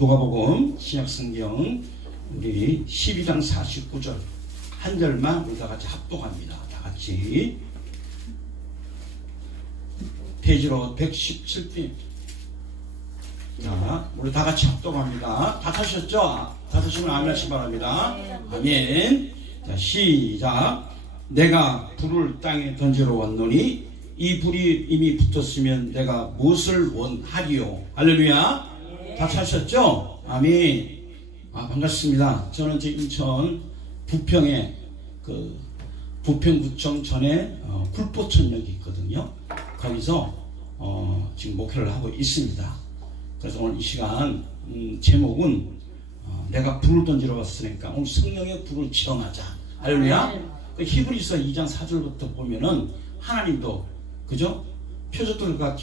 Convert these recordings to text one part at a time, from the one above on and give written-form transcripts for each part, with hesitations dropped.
누가복음 신약성경 우리 12장 49절 한 절만 우리 다 같이 합독합니다. 다 같이 페이지로 117편. 자, 우리 다 같이 합독합니다. 다 타셨죠? 다 타시면 아멘 하시기 바랍니다. 아멘. 자, 시작. 내가 불을 땅에 던지러 왔노니 이 불이 이미 붙었으면 내가 무엇을 원하리요? 할렐루야. 다 타셨죠? 아멘. 반갑습니다. 저는 인천 부평에 부평구청 전에 굴포천역이 있거든요. 거기서 지금 목회를 하고 있습니다. 그래서 오늘 이 시간 제목은 내가 불을 던지러 왔으니까 오늘 성령의 불을 체험하자. 할렐루야. 그 히브리서 2장 4절부터 보면은 하나님도 그죠? 표적들과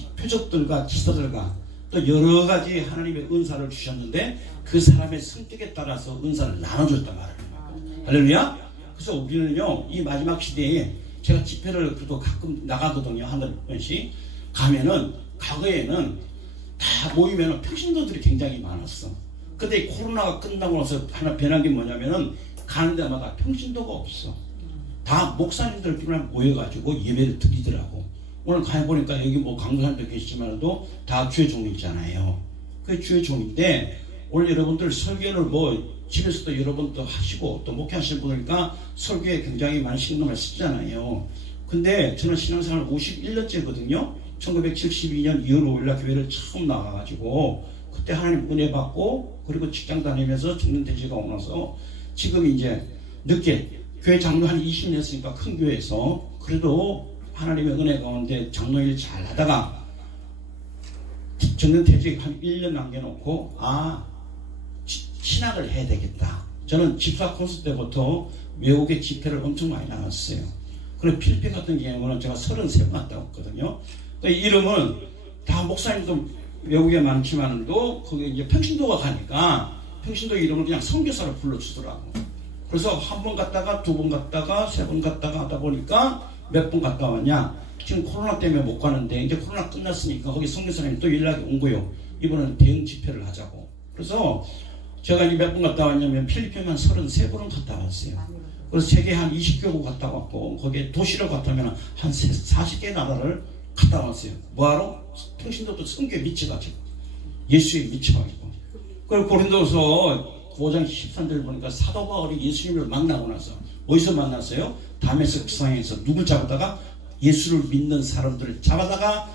기사들과 또 여러 가지 하나님의 은사를 주셨는데 그 사람의 성격에 따라서 은사를 나눠줬단 말이에요. 할렐루야. 그래서 우리는요 이 마지막 시대에 제가 집회를 그래도 가끔 나가거든요. 한 달에 한 번씩 가면은 과거에는 다 모이면은 평신도들이 굉장히 많았어. 근데 이 코로나가 끝나고 나서 하나 변한 게 뭐냐면은 가는 데마다 평신도가 없어. 다 목사님들끼리만 모여가지고 예배를 드리더라고. 오늘 가보니까 여기 뭐 강도사님도 계시지만도 다 주의 종이잖아요. 그 주의 종인데 오늘 여러분들 설교를 뭐 집에서도 여러분도 하시고 또 목회하시는 분이니까 설교에 굉장히 많은 신경을 쓰잖아요. 근데 저는 신앙생활 51년째거든요. 1972년 2월 5일날 교회를 처음 나가가지고 그때 하나님 은혜 받고 그리고 직장 다니면서 죽는 돼지가 오고 나서 지금 이제 늦게 교회 장로 한 20년 했으니까 큰 교회에서 그래도 하나님의 은혜 가운데 장로일 잘 하다가 정년퇴직 한 1년 남겨놓고 신학을 해야 되겠다. 저는 집사 코스 때부터 외국에 집회를 엄청 많이 나갔어요. 그리고 필리핀 같은 경우는 제가 33번 갔다 왔거든요. 이름은 다 목사님도 외국에 많지만도 거기 이제 평신도가 가니까 평신도 이름을 그냥 선교사로 불러주더라고. 그래서 한 번 갔다가 두 번 갔다가 세 번 갔다가 하다 보니까 몇 번 갔다 왔냐? 지금 코로나 때문에 못 가는데 이제 코로나 끝났으니까 거기 선교사님이 또 연락이 온 거예요. 이번엔 대응 집회를 하자고. 그래서 제가 이제 몇 번 갔다 왔냐면 필리핀만 33번은 갔다 왔어요. 그래서 세계 한 20개국 갔다 왔고 거기에 도시를 갔다 오면 한 40개 나라를 갔다 왔어요. 뭐하러? 평신도도 성교에 미쳐가지고 예수에 미쳐가지고. 그리고 고린도서 5장 13절 보니까 사도 바울이 예수님을 만나고 나서 어디서 만났어요? 다메섹 지상에서 누굴 잡아다가 예수를 믿는 사람들을 잡아다가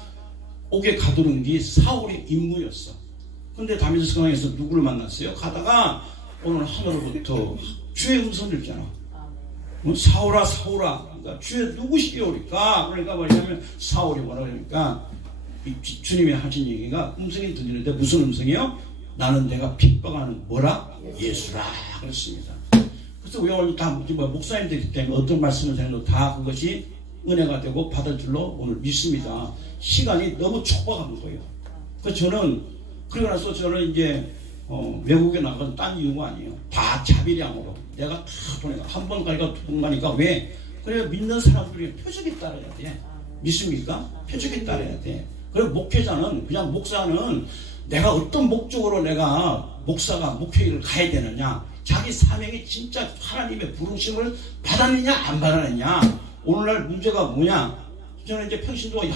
옥에 가두는 게 사울의 임무였어. 근데 다메섹 지상에서 누구를 만났어요? 가다가 오늘 하늘로부터 주의 음성을 듣잖아. 사울아 사울아, 그러니까 주의 누구시오니까? 그러니까 뭐냐면 사울이 뭐라 그러니까 주님이 하신 얘기가 음성이 들리는데 무슨 음성이요? 나는 내가 핍박하는 뭐라? 예수라 그랬습니다. 그래서 우리 오늘 다 목사님들이기 때문에 어떤 말씀을 드려도 다 그것이 은혜가 되고 받을 줄로 오늘 믿습니다. 시간이 너무 촉박한 거예요. 그래서 그러고 나서 저는 이제 외국에 나간 딴 이유가 아니에요. 다 자비량으로 내가 다 보내가 한 번 가니까 두 번 가니까 왜? 그래 믿는 사람들이 표적에 따라야 돼. 믿습니까? 표적에 따라야 돼. 그리고 목회자는 그냥 목사는 내가 어떤 목적으로 내가 목사가 목회를 가야 되느냐, 자기 사명이 진짜 하나님의 부르심을 받았느냐 안 받았느냐. 오늘날 문제가 뭐냐? 저는 이제 평신도를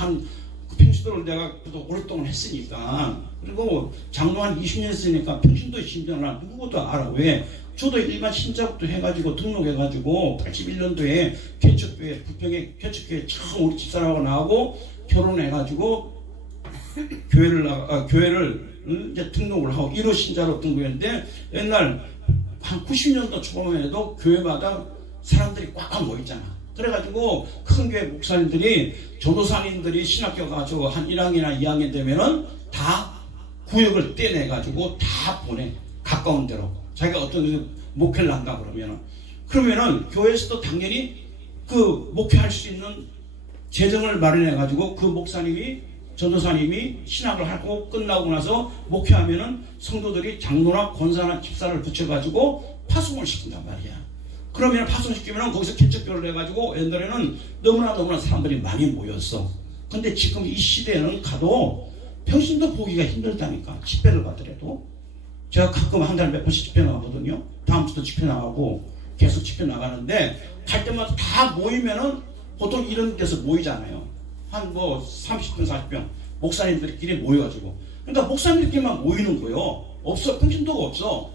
내가 그래도 오랫동안 했으니까, 그리고 장로 한 20년 했으니까 평신도의 심정을 누구도 알아. 왜? 저도 일반 신자부터 해가지고 등록해가지고 81년도에 개척교회 부평에 개척교회 처음 우리 집사람하고 나하고 결혼해가지고 교회를 이제 등록을 하고 1호 신자로 등록했는데 옛날 한 90년도 초반만 해도 교회마다 사람들이 꽉 모였잖아. 그래가지고 큰 교회 목사님들이 전도사님들이 신학교 가서 한 1학년이나 2학년 되면은 다 구역을 떼내가지고 다 보내. 가까운 데로. 자기가 어떤 목회를 한다 그러면은 교회에서도 당연히 그 목회할 수 있는 재정을 마련해가지고 그 목사님이 전도사님이 신학을 하고 끝나고 나서 목회하면은 성도들이 장로나 권사나 집사를 붙여가지고 파송을 시킨단 말이야. 그러면 파송시키면은 거기서 개척교를 해가지고 옛날에는 너무나 사람들이 많이 모였어. 근데 지금 이 시대에는 가도 평신도 보기가 힘들다니까. 집회를 가더라도 제가 가끔 한 달에 몇 번씩 집회 나가거든요. 다음 주도 집회 나가고 계속 집회 나가는데 갈 때마다 다 모이면은 보통 이런 데서 모이잖아요. 한 뭐 30분 40분 목사님들끼리 모여가지고 그러니까 목사님들끼리만 모이는 거예요. 없어. 평신도가 없어.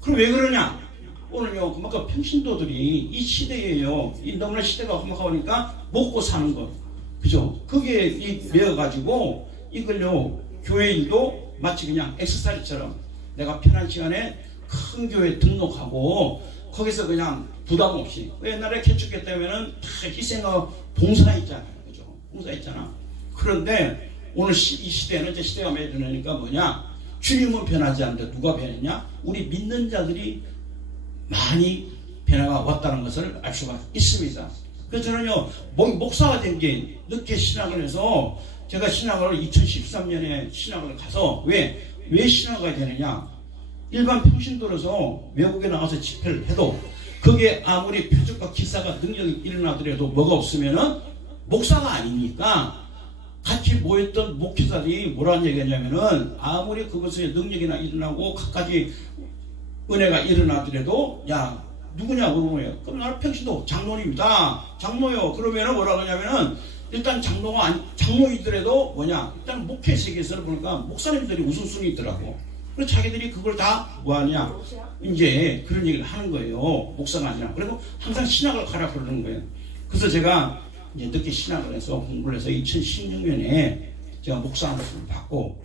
그럼 왜 그러냐? 오늘요 그만큼 평신도들이 이 시대에요. 이 너무나 시대가 험악하니까 먹고 사는 거. 그죠? 그게 이 매어가지고 이걸요 교회 일도 마치 그냥 엑서사이즈처럼 내가 편한 시간에 큰 교회 등록하고 거기서 그냥 부담 없이 옛날에 개척교 때문에는 다 희생하고 봉사했잖아요. 그죠? 봉사했잖아. 그런데 오늘 이 시대는 이제 시대가 매어지니까 뭐냐? 주님은 변하지 않는데 누가 변했냐? 우리 믿는 자들이 많이 변화가 왔다는 것을 알 수가 있습니다. 그래서 저는요 목사가 된 게 늦게 신학을 해서 제가 신학을 2013년에 신학을 가서 왜 신학을 되느냐? 일반 평신도로서 외국에 나가서 집회를 해도 그게 아무리 표적과 기사가 능력이 일어나더라도 뭐가 없으면은 목사가 아니니까 같이 모였던 목회자들이 뭐라는 얘기냐면은 아무리 그것의 능력이나 일어나고 갖가지 은혜가 일어나더라도 야 누구냐 그러면 그럼 나는 평신도 장로입니다. 장로요. 그러면은 뭐라 그러냐면은 일단 장로이더라도 뭐냐 일단 목회 세계에서는 보니까 목사님들이 우선순위 있더라고. 그래서 자기들이 그걸 다 뭐하냐 이제 그런 얘기를 하는 거예요. 목사가 아니라. 그리고 항상 신학을 가라 그러는 거예요. 그래서 제가 이제 늦게 신학을 해서 공부를 해서 2016년에 제가 목사 한 것을 받고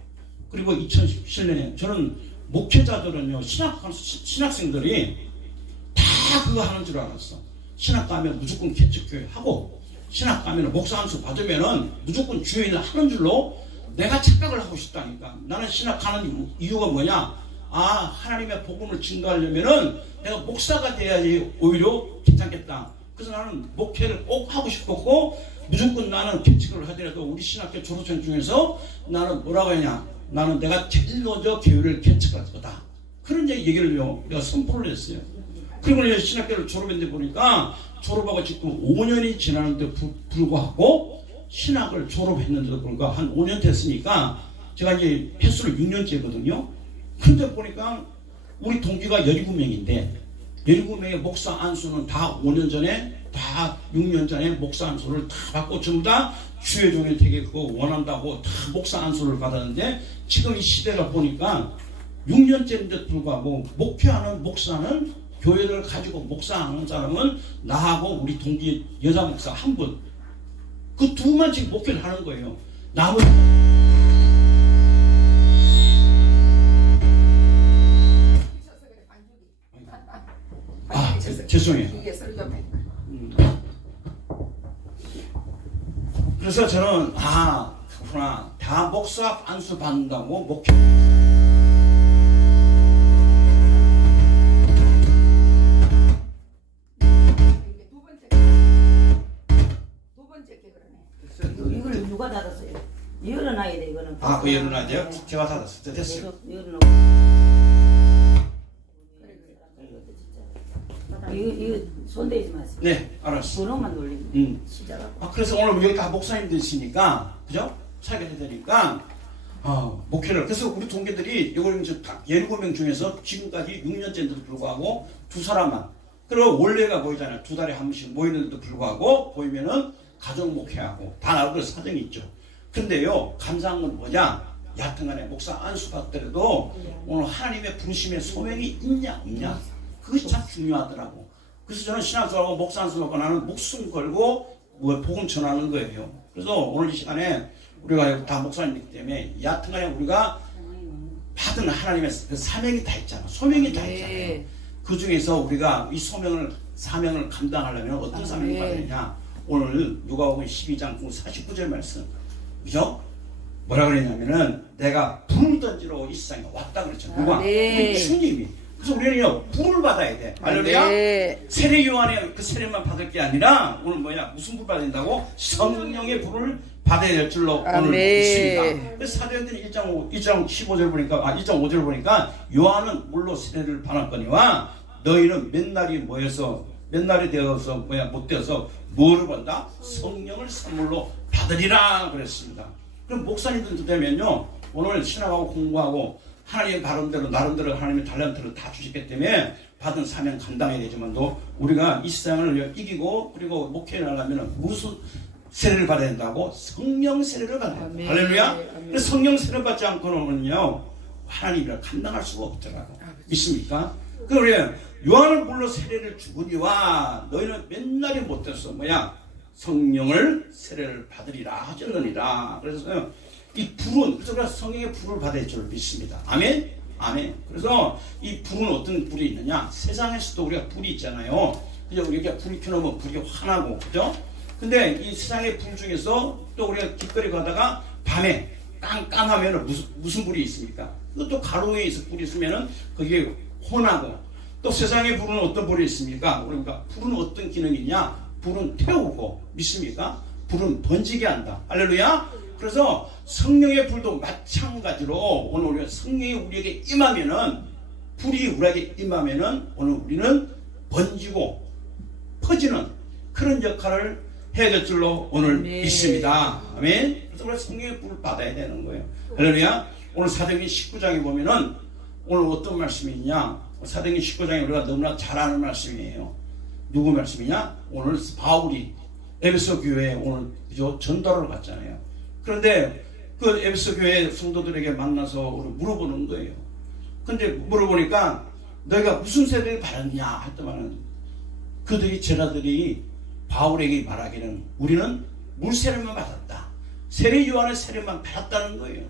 그리고 2017년에 저는 목회자들은요 신학생들이 다 그거 하는 줄 알았어. 신학 가면 무조건 개척교회 하고 신학 가면 목사 한 수 받으면은 무조건 주일을 하는 줄로 내가 착각을 하고 싶다니까. 나는 신학 가는 이유가 뭐냐? 아 하나님의 복음을 증거하려면은 내가 목사가 돼야지 오히려 괜찮겠다. 그래서 나는 목회를 꼭 하고 싶었고 무조건 나는 개척을 하더라도 우리 신학교 졸업생 중에서 나는 뭐라고 하냐? 나는 내가 제일 먼저 교회를 개척할 거다. 그런 얘기를요 내가 선포를 했어요. 그리고 이제 신학교를 졸업했는데 보니까 졸업하고 지금 5년이 지났는데 불구하고 신학을 졸업했는데도 불구하고 한 5년 됐으니까 제가 이제 횟수를 6년째거든요. 그런데 보니까 우리 동기가 17명인데 17명의 목사 안수는 다 5년 전에 다 6년 전에 목사 안수를 다 받고 전부 다 주의 종일 되게 그거 원한다고 다 목사 안수를 받았는데 지금 이 시대가 보니까 6년째인데도 불구하고 목회하는 목사는 교회를 가지고 목사하는 사람은 나하고 우리 동기 여자 목사 한 분. 그 두만 지금 목회를 하는 거예요. 나머지 죄송해요. 그래서 저는 그렇구나. 다 목사 안수 받는다고 목회 이걸 누가 닫았어요? 열어놔야 돼 이거는. 그 열어놔야 돼요? 제가 닫았어요. 됐어요. 이거 손대지 마세요. 네, 알았어. 번호만 놀리면 시작하고. 그래서 오늘 여기 다 목사님들이시니까 그죠? 사귀게 되니까 목회를 그래서 우리 동기들이 이걸 이제 다 17명 중에서 지금까지 6년째인데도 불구하고 두 사람만 그리고 원래가 보이잖아요. 두 달에 한 번씩 모이는데도 불구하고 보이면은 가족 목회하고 다 나름대로 사정이 있죠. 근데요 감사한 건 뭐냐? 여하튼간에 목사 안수 받더라도 오늘 하나님의 부르심의 소명이 있냐 없냐 그것이 참 중요하더라고. 그래서 저는 신앙생활하고 목사 안수 받고 나는 목숨 걸고 복음 전하는 거예요. 그래서 오늘 이 시간에 우리가 다 목사님이기 때문에 여하튼간에 우리가 받은 하나님의 그 사명이 다 있잖아. 소명이 다 있잖아요. 그 중에서 우리가 이 사명을 감당하려면 어떤 사명을 받느냐? 오늘 누가복음 12장 49절 말씀 그죠? 뭐라 그랬냐면은 내가 불을 던지러 이 세상에 왔다 그랬죠. 누가? 우리 주님이. 그래서 우리는요 불을 받아야 돼. 할렐루야. 세례 요한의 그 세례만 받을 게 아니라 오늘 무슨 불 받는다고? 성령의 불을 받아야 될 줄로 오늘 있습니다. 그래서 사도행전 1장 15절 보니까 1장 5절 보니까 요한은 물로 세례를 받았거니와 너희는 맨날이 되어서 못 되어서 뭐를 받다? 성령을 선물로 받으리라 그랬습니다. 그럼 목사님들 되면요 오늘 신학하고 공부하고 하나님의 바람대로 나름대로 하나님의 달란트를 다 주셨기 때문에 받은 사명 감당해야 되지만도 우리가 이 세상을 이기고 그리고 목회를 하려면 무슨 세례를 받아야 된다고? 성령 세례를 받아야 된다. 아멘. 할렐루야. 아멘. 그래서 성령 세례를 받지 않고는요 하나님을 감당할 수가 없더라고. 믿습니까? 그래 요한을 불러 세례를 주거니와 너희는 맨날이 못됐어. 뭐야? 성령을 세례를 받으리라 하셨느니라. 그래서 이 불은 그래서 성령의 불을 받을 줄 믿습니다. 아멘. 아멘. 그래서 이 불은 어떤 불이 있느냐? 세상에서도 우리가 불이 있잖아요. 그죠? 우리가 불이 켜놓으면 불이 환하고, 그죠? 근데 이 세상의 불 중에서 또 우리가 길거리 가다가 밤에 깜깜하면 무슨 불이 있습니까? 그것도 가로에 있어 불이 있으면은 그게 혼하고, 또 세상의 불은 어떤 불이 있습니까? 그러니까 불은 어떤 기능이냐? 불은 태우고, 믿습니까? 불은 번지게 한다. 할렐루야. 그래서 성령의 불도 마찬가지로 오늘 우리가 성령이 우리에게 임하면은, 불이 우리에게 임하면은 오늘 우리는 번지고 퍼지는 그런 역할을 해야 될 줄로 오늘 네. 믿습니다. 아멘. 그래서 우리가 성령의 불을 받아야 되는 거예요. 할렐루야. 오늘 사도행전 19장에 보면은 오늘 어떤 말씀이 있냐? 사도행전 19장에 우리가 너무나 잘 아는 말씀이에요. 누구 말씀이냐? 오늘 바울이 에베소 교회에 오늘 그저 전도를 갔잖아요. 그런데 그 에베소 교회 성도들에게 만나서 우리 물어보는 거예요. 근데 물어보니까 너희가 무슨 세례를 받았냐 했더만은 그들이 제자들이 바울에게 말하기는 우리는 물세례만 받았다. 세례 요한의 세례만 받았다는 거예요.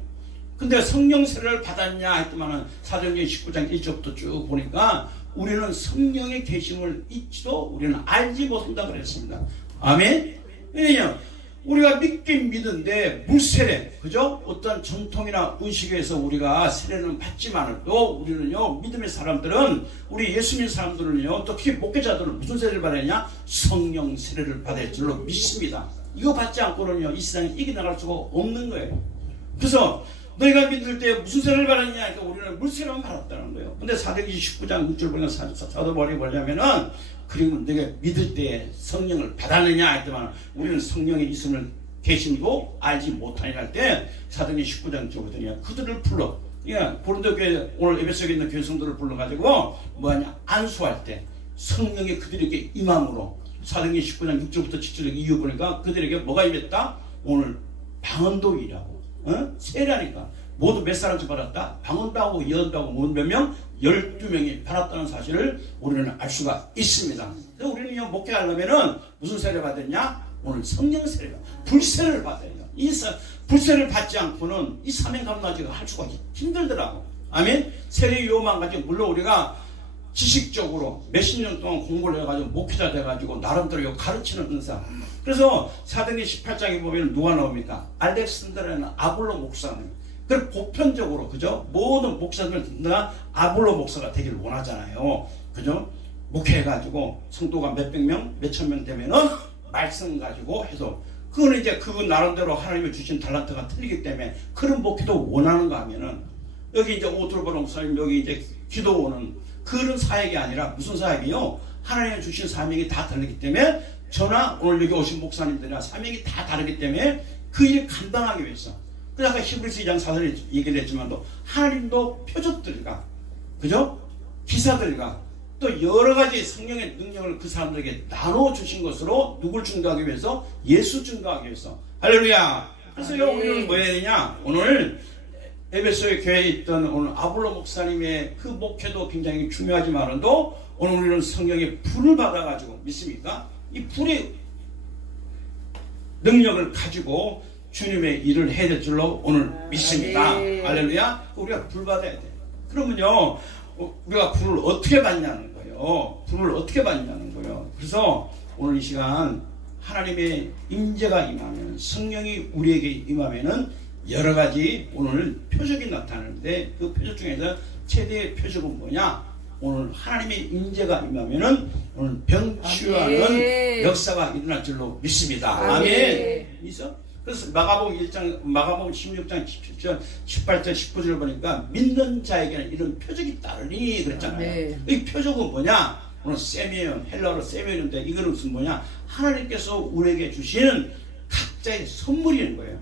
근데 성령 세례를 받았냐 했더만은 사도행전 19장 1절부터 쭉 보니까 우리는 성령의 계심을 잊지도 우리는 알지 못한다 그랬습니다. 아멘. 왜냐면 우리가 믿긴 믿은데 물세례, 그죠? 어떤 전통이나 의식에서 우리가 세례는 받지만도 우리는요, 믿음의 사람들은, 우리 예수 믿는 사람들은요, 특히 목회자들은 무슨 세례를 받았냐? 성령 세례를 받을 줄로 믿습니다. 이거 받지 않고는요, 이 세상에 이겨나갈 수가 없는 거예요. 그래서 너희가 믿을 때 무슨 세례를 받았냐? 그러니까 우리는 물세례만 받았다는 거예요. 근데 사도행전 19장 6절 보니까 사도 바울이 뭐냐면은, 그리고 내가 믿을 때 성령을 받았느냐 했더만 우리는 성령의 있음을 계심도 알지 못하니라 할 때 사도행전 19장 쪽으로더니 그들을 불러, 그러니까 고린도 교회 오늘 에베소에 있는 교회 성도를 불러가지고 뭐하냐 안수할 때 성령이 그들에게 임함으로 사도행전 19장 6절부터 7절 이유 보니까 그들에게 뭐가 임했다? 오늘 방언도이라고 세례하니까 모두 몇 사람씩 받았다? 방언도 하고 예언도 하고 모두 몇 명? 12명이 받았다는 사실을 우리는 알 수가 있습니다. 그래서 우리는 목회하려면은 무슨 세례 받았냐? 오늘 성령 세례, 불세례를 받아야 돼요. 이 불세례를 받지 않고는 이 사명 감당하기가 할 수가 힘들더라고. 아멘? 세례 요만 가지고 물론 우리가 지식적으로 몇십 년 동안 공부를 해가지고 목회자 돼가지고 나름대로 가르치는 은사. 그래서 사도행전 18장에 보면 누가 나옵니까? 알렉산드라는 아볼로 목사님. 그 보편적으로, 그죠? 모든 목사들은 다 아볼로 목사가 되기를 원하잖아요. 그죠? 목회해가지고 성도가 몇백 명, 몇천 명 되면은 말씀 가지고 해서 그거는 이제 그 나름대로 하나님이 주신 달란트가 틀리기 때문에 그런 목회도 원하는가 하면은 여기 이제 오트로바로 목사님 여기 이제 기도오는 그런 사역이 아니라 무슨 사역이요? 하나님이 주신 사명이 다 다르기 때문에 저나 오늘 여기 오신 목사님들이나 사명이 다 다르기 때문에 그 일을 감당하기 위해서. 그래서 아까 히브리서 2장 4절에 얘기를 했지만도 하나님도 표적들과 그죠? 기사들과 또 여러 가지 성령의 능력을 그 사람들에게 나눠 주신 것으로 누굴 증거하기 위해서? 예수 증거하기 위해서. 할렐루야. 그래서 우리는 뭐 해야 되냐? 오늘 에베소의 교회에 있던 오늘 아볼로 목사님의 그 목회도 굉장히 중요하지만도 오늘 우리는 성령의 불을 받아가지고 믿습니까? 이 불의 능력을 가지고 주님의 일을 해야 될 줄로 오늘 믿습니다. 할렐루야. 우리가 불 받아야 돼. 그러면요, 우리가 불을 어떻게 받냐는 거예요. 불을 어떻게 받냐는 거예요. 그래서 오늘 이 시간 하나님의 임재가 임하면, 성령이 우리에게 임하면은 여러 가지 오늘 표적이 나타나는데 그 표적 중에서 최대의 표적은 뭐냐? 오늘 하나님의 임재가 임하면은 오늘 병 치유하는 역사가 일어날 줄로 믿습니다. 아멘. 있어? 그래서 마가복음 16장 17절, 18절, 19절을 보니까 믿는 자에게는 이런 표적이 따르니 그랬잖아요. 이 표적은 뭐냐? 오늘 세미온, 헬라어로 세미온인데 이거는 무슨 뭐냐? 하나님께서 우리에게 주시는 각자의 선물이는 거예요.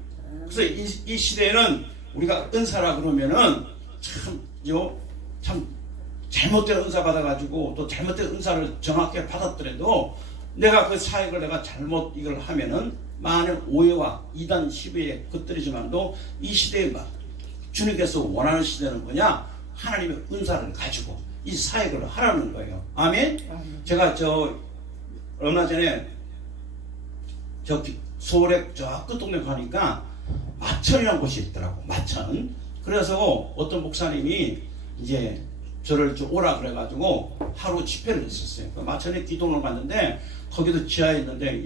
그래서 이 시대에는 우리가 은사라 그러면은 참 잘못된 은사 받아가지고 또 잘못된 은사를 정확하게 받았더라도 내가 그 사역을 내가 잘못 이걸 하면은 많은 오해와 이단 시비에 겉들이지만도 이 시대에 주님께서 원하는 시대는 뭐냐? 하나님의 은사를 가지고 이 사역을 하라는 거예요. 아멘? 제가 얼마 전에 서울에 저 끝동네 가니까 마천이라는 곳이 있더라고. 마천. 그래서 어떤 목사님이 이제 저를 오라 그래가지고 하루 집회를 했었어요. 그 마천에 기도를 갔는데 거기도 지하에 있는데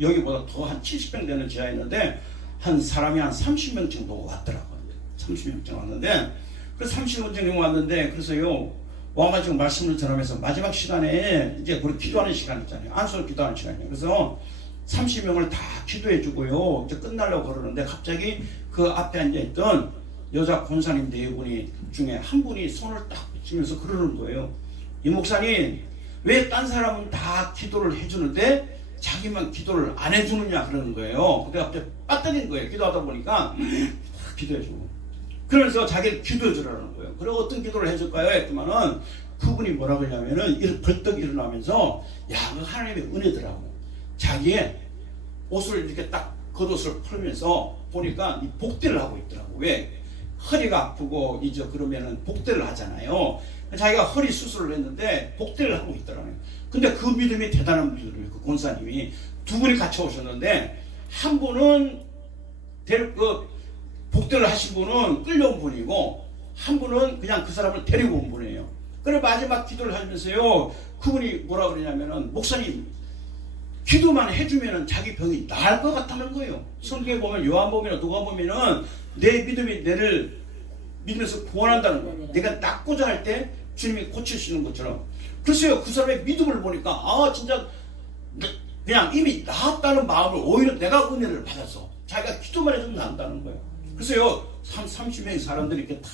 여기보다 더 한 70평 되는 지하에 있는데 한 사람이 한 30명 정도 왔더라고요. 30명 정도 왔는데 그 30명 정도 왔는데 그래서요 와가지고 말씀을 전하면서 마지막 시간에 이제 우리 기도하는 시간 있잖아요. 안수를 기도하는 시간이에요. 그래서 30명을 다 기도해주고요. 이제 끝나려고 그러는데 갑자기 그 앞에 앉아있던 여자 권사님 4분이 중에 한 분이 손을 딱 붙이면서 그러는 거예요. 이 목사님 왜 딴 사람은 다 기도를 해주는데 자기만 기도를 안 해주느냐 그러는 거예요. 근데 갑자기 빠뜨린 거예요. 기도하다 보니까 기도해주고 그러면서 자기를 기도해주라는 거예요. 그리고 어떤 기도를 해줄까요? 했더만은 그분이 뭐라고 하냐면은 벌떡 일어나면서 야, 그 하나님의 은혜더라고. 자기의 옷을 이렇게 딱 겉옷을 풀면서 보니까 이 복대를 하고 있더라고. 왜? 허리가 아프고 이제 그러면은 복대를 하잖아요. 자기가 허리 수술을 했는데 복대를 하고 있더라고요. 근데 그 믿음이 대단한 믿음이에요. 그 권사님이 두 분이 같이 오셨는데 한 분은 복대를 하신 분은 끌려온 분이고 한 분은 그냥 그 사람을 데리고 온 분이에요. 그래 마지막 기도를 하면서요 그분이 뭐라 그러냐면은 목사님 기도만 해주면은 자기 병이 나을 것 같다는 거예요. 성경에 보면 요한복음이나 누가복음에는 내 믿음이 내를 믿으면서 구원한다는 거예요. 내가 낫고자 할 때 주님이 고치시는 것처럼. 글쎄요 그 사람의 믿음을 보니까 아 진짜 그냥 이미 나았다는 마음을 오히려 내가 은혜를 받아서 자기가 기도만 해주면 나은다는 거예요. 글쎄요 30명의 사람들이 이렇게 다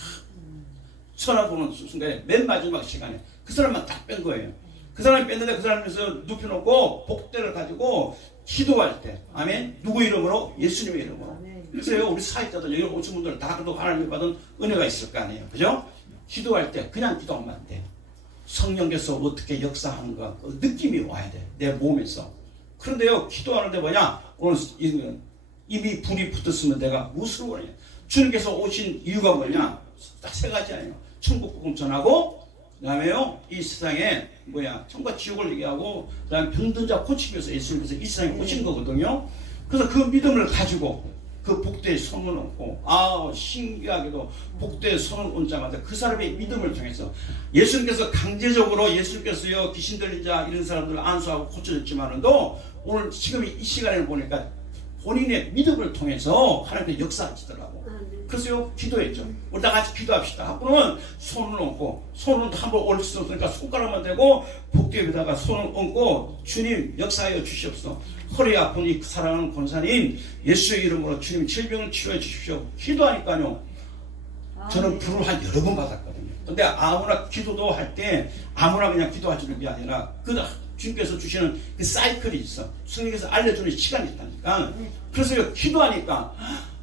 쳐다보는 순간에 맨 마지막 시간에 그 사람만 딱 뺀 거예요. 그 사람이 뺐는데 그 사람에서 눕혀놓고 복대를 가지고 기도할 때 아멘 누구 이름으로? 예수님의 이름으로. 글쎄요 우리 사역자들 여기 오신 분들 다 그래도 하나님이 받은 은혜가 있을 거 아니에요. 그죠? 기도할 때 그냥 기도하면 안 돼. 성령께서 어떻게 역사하는가 그 느낌이 와야 돼. 내 몸에서. 그런데요 기도하는데 뭐냐 오늘 이미 불이 붙었으면 내가 무엇을 원하냐. 주님께서 오신 이유가 뭐냐 딱 3가지 아니에요. 천국 복음 전하고 그 다음에요 이 세상에 천국과 지옥을 얘기하고 그 다음에 병든 자 고치기 위해서 예수님께서 이 세상에 오신 거거든요. 그래서 그 믿음을 가지고 그 복대에 손을 얹고 신기하게도 복대에 손을 얹자마자 그 사람의 믿음을 통해서 예수님께서 강제적으로 예수님께서요 귀신 들린 자 이런 사람들 안수하고 고쳐졌지만도 오늘 지금 이 시간을 보니까 본인의 믿음을 통해서 하나님의 역사하시더라고. 그래서요 기도했죠. 우리 다 같이 기도합시다. 하고는 손을 얹고 손은 한번 올 수 없으니까 손가락만 대고 복대 위에다가 손을 얹고 주님 역사하여 주시옵소서. 허리 아픈 이 사랑하는 권사님 예수의 이름으로 주님 질병을 치료해 주십시오. 기도하니까요 저는 불을 한 여러 번 받았거든요. 근데 아무나 기도도 할 때 아무나 그냥 기도하시는 게 아니라 주님께서 주시는 그 사이클이 있어. 성령께서 알려주는 시간이 있다니까. 그래서 기도하니까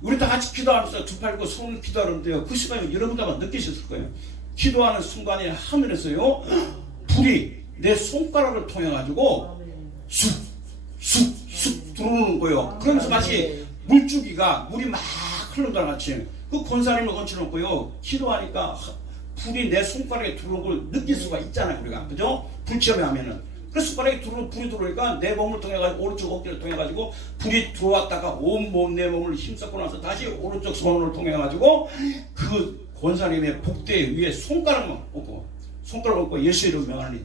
우리 다 같이 기도하면서 두 팔 고 손을 기도하는데요. 그 시간에 여러분도 아마 느끼셨을 거예요. 기도하는 순간에 하늘에서요 불이 내 손가락을 통해 가지고 쑥 들어오는 거예요. 그러면서 마치 물줄기가 물이 막 흘러가는 같이 그 권사님을 얹혀놓고요 기도하니까 불이 내 손가락에 들어오는 걸 느낄 수가 있잖아요. 우리가 그죠? 불체험에 하면은 그 손가락에 불이 들어오니까 내 몸을 통해 가지고 오른쪽 어깨를 통해 가지고 불이 들어왔다가 온 내 몸을 힘써 나서 다시 오른쪽 손을 통해 가지고 그 권사님의 복대 위에 손가락만 얹고 예수 이름 명하니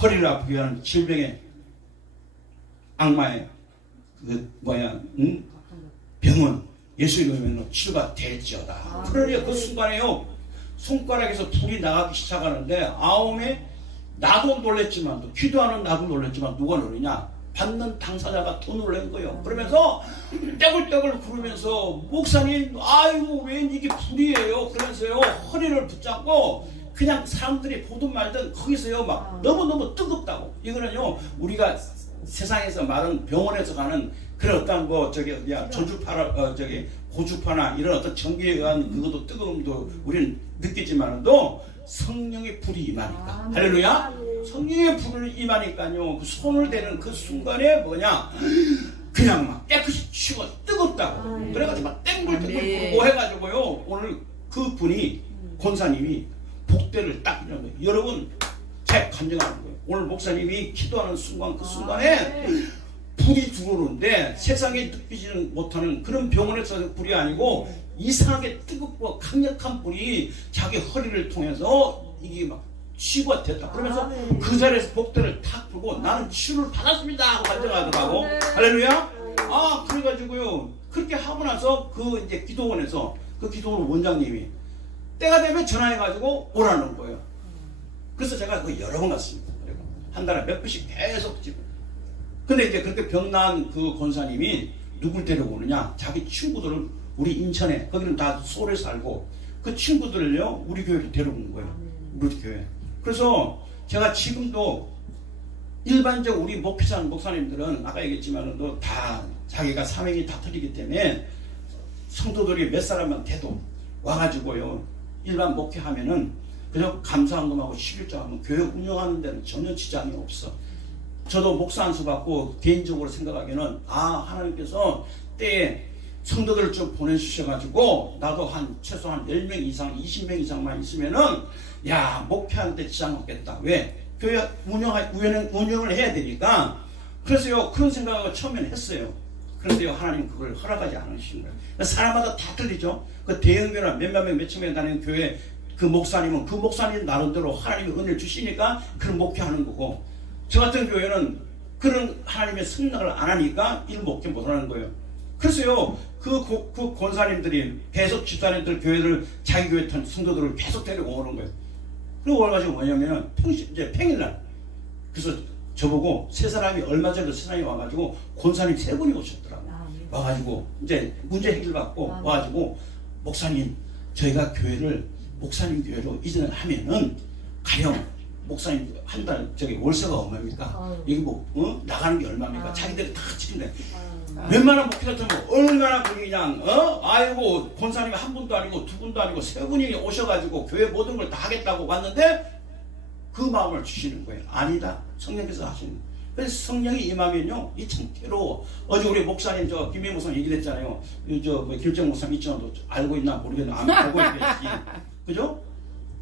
허리를 아프게 하는 질병의 악마의 병은 예수 이름으로 치료가 될지어다. 그러니 그 순간에요 손가락에서 불이 나가기 시작하는데 아움에 나도 놀랬지만 기도하는 나도 놀랬지만 누가 놀리냐 받는 당사자가 더 놀란 거예요. 그러면서 떼굴떼굴 구르면서 목사님 아이고 웬 이게 불이에요. 그러면서요 허리를 붙잡고 그냥 사람들이 보든 말든 거기서요 막 너무너무 뜨겁다고. 이거는요 우리가 세상에서 말은 병원에서 가는 그런 어떤 고주파나 이런 어떤 전기에 의한 그것도 뜨거움도 우리는 느끼지만도 성령의 불이 임하니까. 할렐루야. 성령의 불이 임하니까요. 그 손을 대는 그 순간에 뭐냐, 그냥 막 깨끗이 치고 뜨겁다고. 그래가지고 막 땡불 부고 해가지고요. 오늘 그 분이 권사님이 복대를 딱 이런 거예요. 여러분 잘 감정하는 거예요. 오늘 목사님이 기도하는 순간 그 순간에 불이 들어오는데 세상에 느끼지는 못하는 그런 병원에서 불이 아니고 이상하게 뜨겁고 강력한 불이 자기 허리를 통해서 이게 막 치유가 됐다. 그러면서 그 자리에서 복대를 탁 풀고 나는 치유를 받았습니다 하고 간증하더라고. 할렐루야. 아, 그래가지고요. 그렇게 하고 나서 그 이제 기도원에서 그 기도원 원장님이 때가 되면 전화해가지고 오라는 거예요. 그래서 제가 그 여러 번 갔습니다. 그리고 한 달에 몇 번씩 계속 집을. 근데 이제 그렇게 병난 그 권사님이 누굴 데려오느냐? 자기 친구들을 우리 인천에, 거기는 다 서울에 살고 그 친구들을요, 우리 교회로 데려오는 거예요. 우리 교회. 그래서 제가 지금도 일반적 우리 목사님들은 아까 얘기했지만은 다 자기가 사명이 다 틀리기 때문에 성도들이 몇 사람만 돼도 와가지고요, 일반 목회하면은 그냥 감사한금하고 11조하면 교회 운영하는 데는 전혀 지장이 없어. 저도 목사 안수 받고 개인적으로 생각하기에는 하나님께서 때에 성도들을 좀 보내주셔가지고 나도 최소한 10명 이상 20명 이상만 있으면은 목회하는데 지장 없겠다. 왜? 교회 운영을 해야 되니까. 그래서요 그런 생각을 처음에는 했어요. 그런데요 하나님 그걸 허락하지 않으신 거예요. 사람마다 다 틀리죠. 그 대형교회나 몇만 명 몇천 명 다니는 교회 그 목사님은 그 목사님 나름대로 하나님이 은혜를 주시니까 그런 목회하는 거고, 저 같은 교회는 그런 하나님의 승낙을 안 하니까 일 목회 못 하는 거예요. 그래서요 그 권사님들이 계속 집사님들 교회를 자기 교회 성도들을 계속 데려오는 거예요. 그리고 와가지고 뭐냐면은 이제 평일날 그래서 저보고 세 사람이 얼마 전에 세상에 와가지고 권사님 3분이 오셨더라고요. 와가지고 이제 문제 해결 받고 와가지고 목사님 저희가 교회를 목사님 교회로 이전을 하면은 가령 목사님 한 달 월세가 얼마입니까? 이게 나가는 게 얼마입니까? 자기들이 다 치는데 웬만한 목회 같으면 얼마나 그냥 아이고 권사님이 한 분도 아니고 두 분도 아니고 3분이 오셔가지고 교회 모든 걸 다 하겠다고 왔는데 그 마음을 주시는 거예요. 아니다. 성령께서 하시는 거예요. 그래서 성령이 임하면요 이 참 괴로워. 어제 우리 목사님 김혜 목사님 얘기를 했잖아요. 김정 목사님 있잖아도 알고 있나 모르겠나 안 알고 있겠지. 그죠?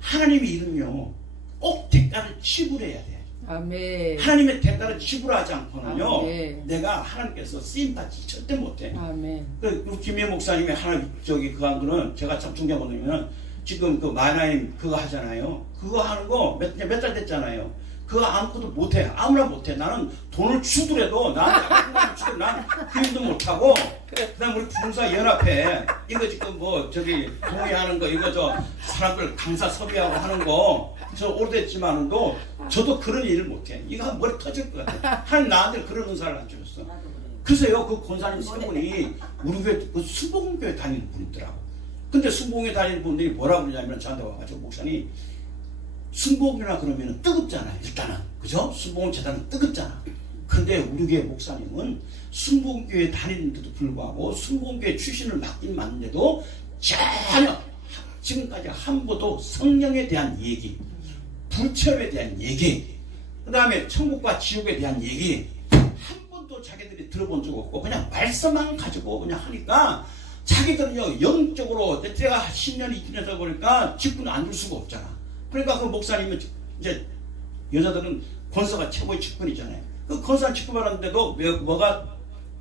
하나님의 이름요 꼭 대가를 지불해야 돼. 아멘. 하나님의 대가를 지불하지 않고는요 아멘. 내가 하나님께서 쓰임받지 절대 못해. 아멘. 우리 김혜 목사님의 하나님 그 한 거는 제가 참 존경하거든요. 지금 그 마나임 그거 하잖아요. 그거 하는 거 몇 달 됐잖아요. 그거 아무것도 못해. 아무나 못해. 나는 돈을 주더라도 난 그 일도 못하고 그다음 우리 부흥사 연합회 이거 지금 동의하는 거 이거 사람들 강사 섭외하고 하는 거 저 오래됐지만도 저도 그런 일을 못해. 이거 하면 머리 터질 것 같아. 한 나한테 그런 은사를 안 주셨어. 그래서요 그 권사님 3분이 우리 교회 그 순복음교회 다니는 분이더라고. 근데 순복음교회 다니는 분들이 뭐라고 그러냐면 저한테 와가지고 목사님 순복음이라 그러면 뜨겁잖아요. 일단은 그죠? 순복음 재단은 뜨겁잖아. 근데 우리 교회 목사님은 순복음교회 다니는데도 불구하고 순복음교회 출신을 맡긴 맞는데도 전혀 지금까지 한 번도 성령에 대한 얘기, 불체험에 대한 얘기, 그 다음에 천국과 지옥에 대한 얘기 한 번도 자기들이 들어본 적 없고 그냥 말씀만 가지고 그냥 하니까 자기들은요 영적으로 제가 10년이 지내서 보니까 직분을 안 줄 수가 없잖아. 그러니까 그 목사님은 이제 여자들은 권사가 최고의 직분이잖아요. 그 권사 직분 받았는데도 뭐가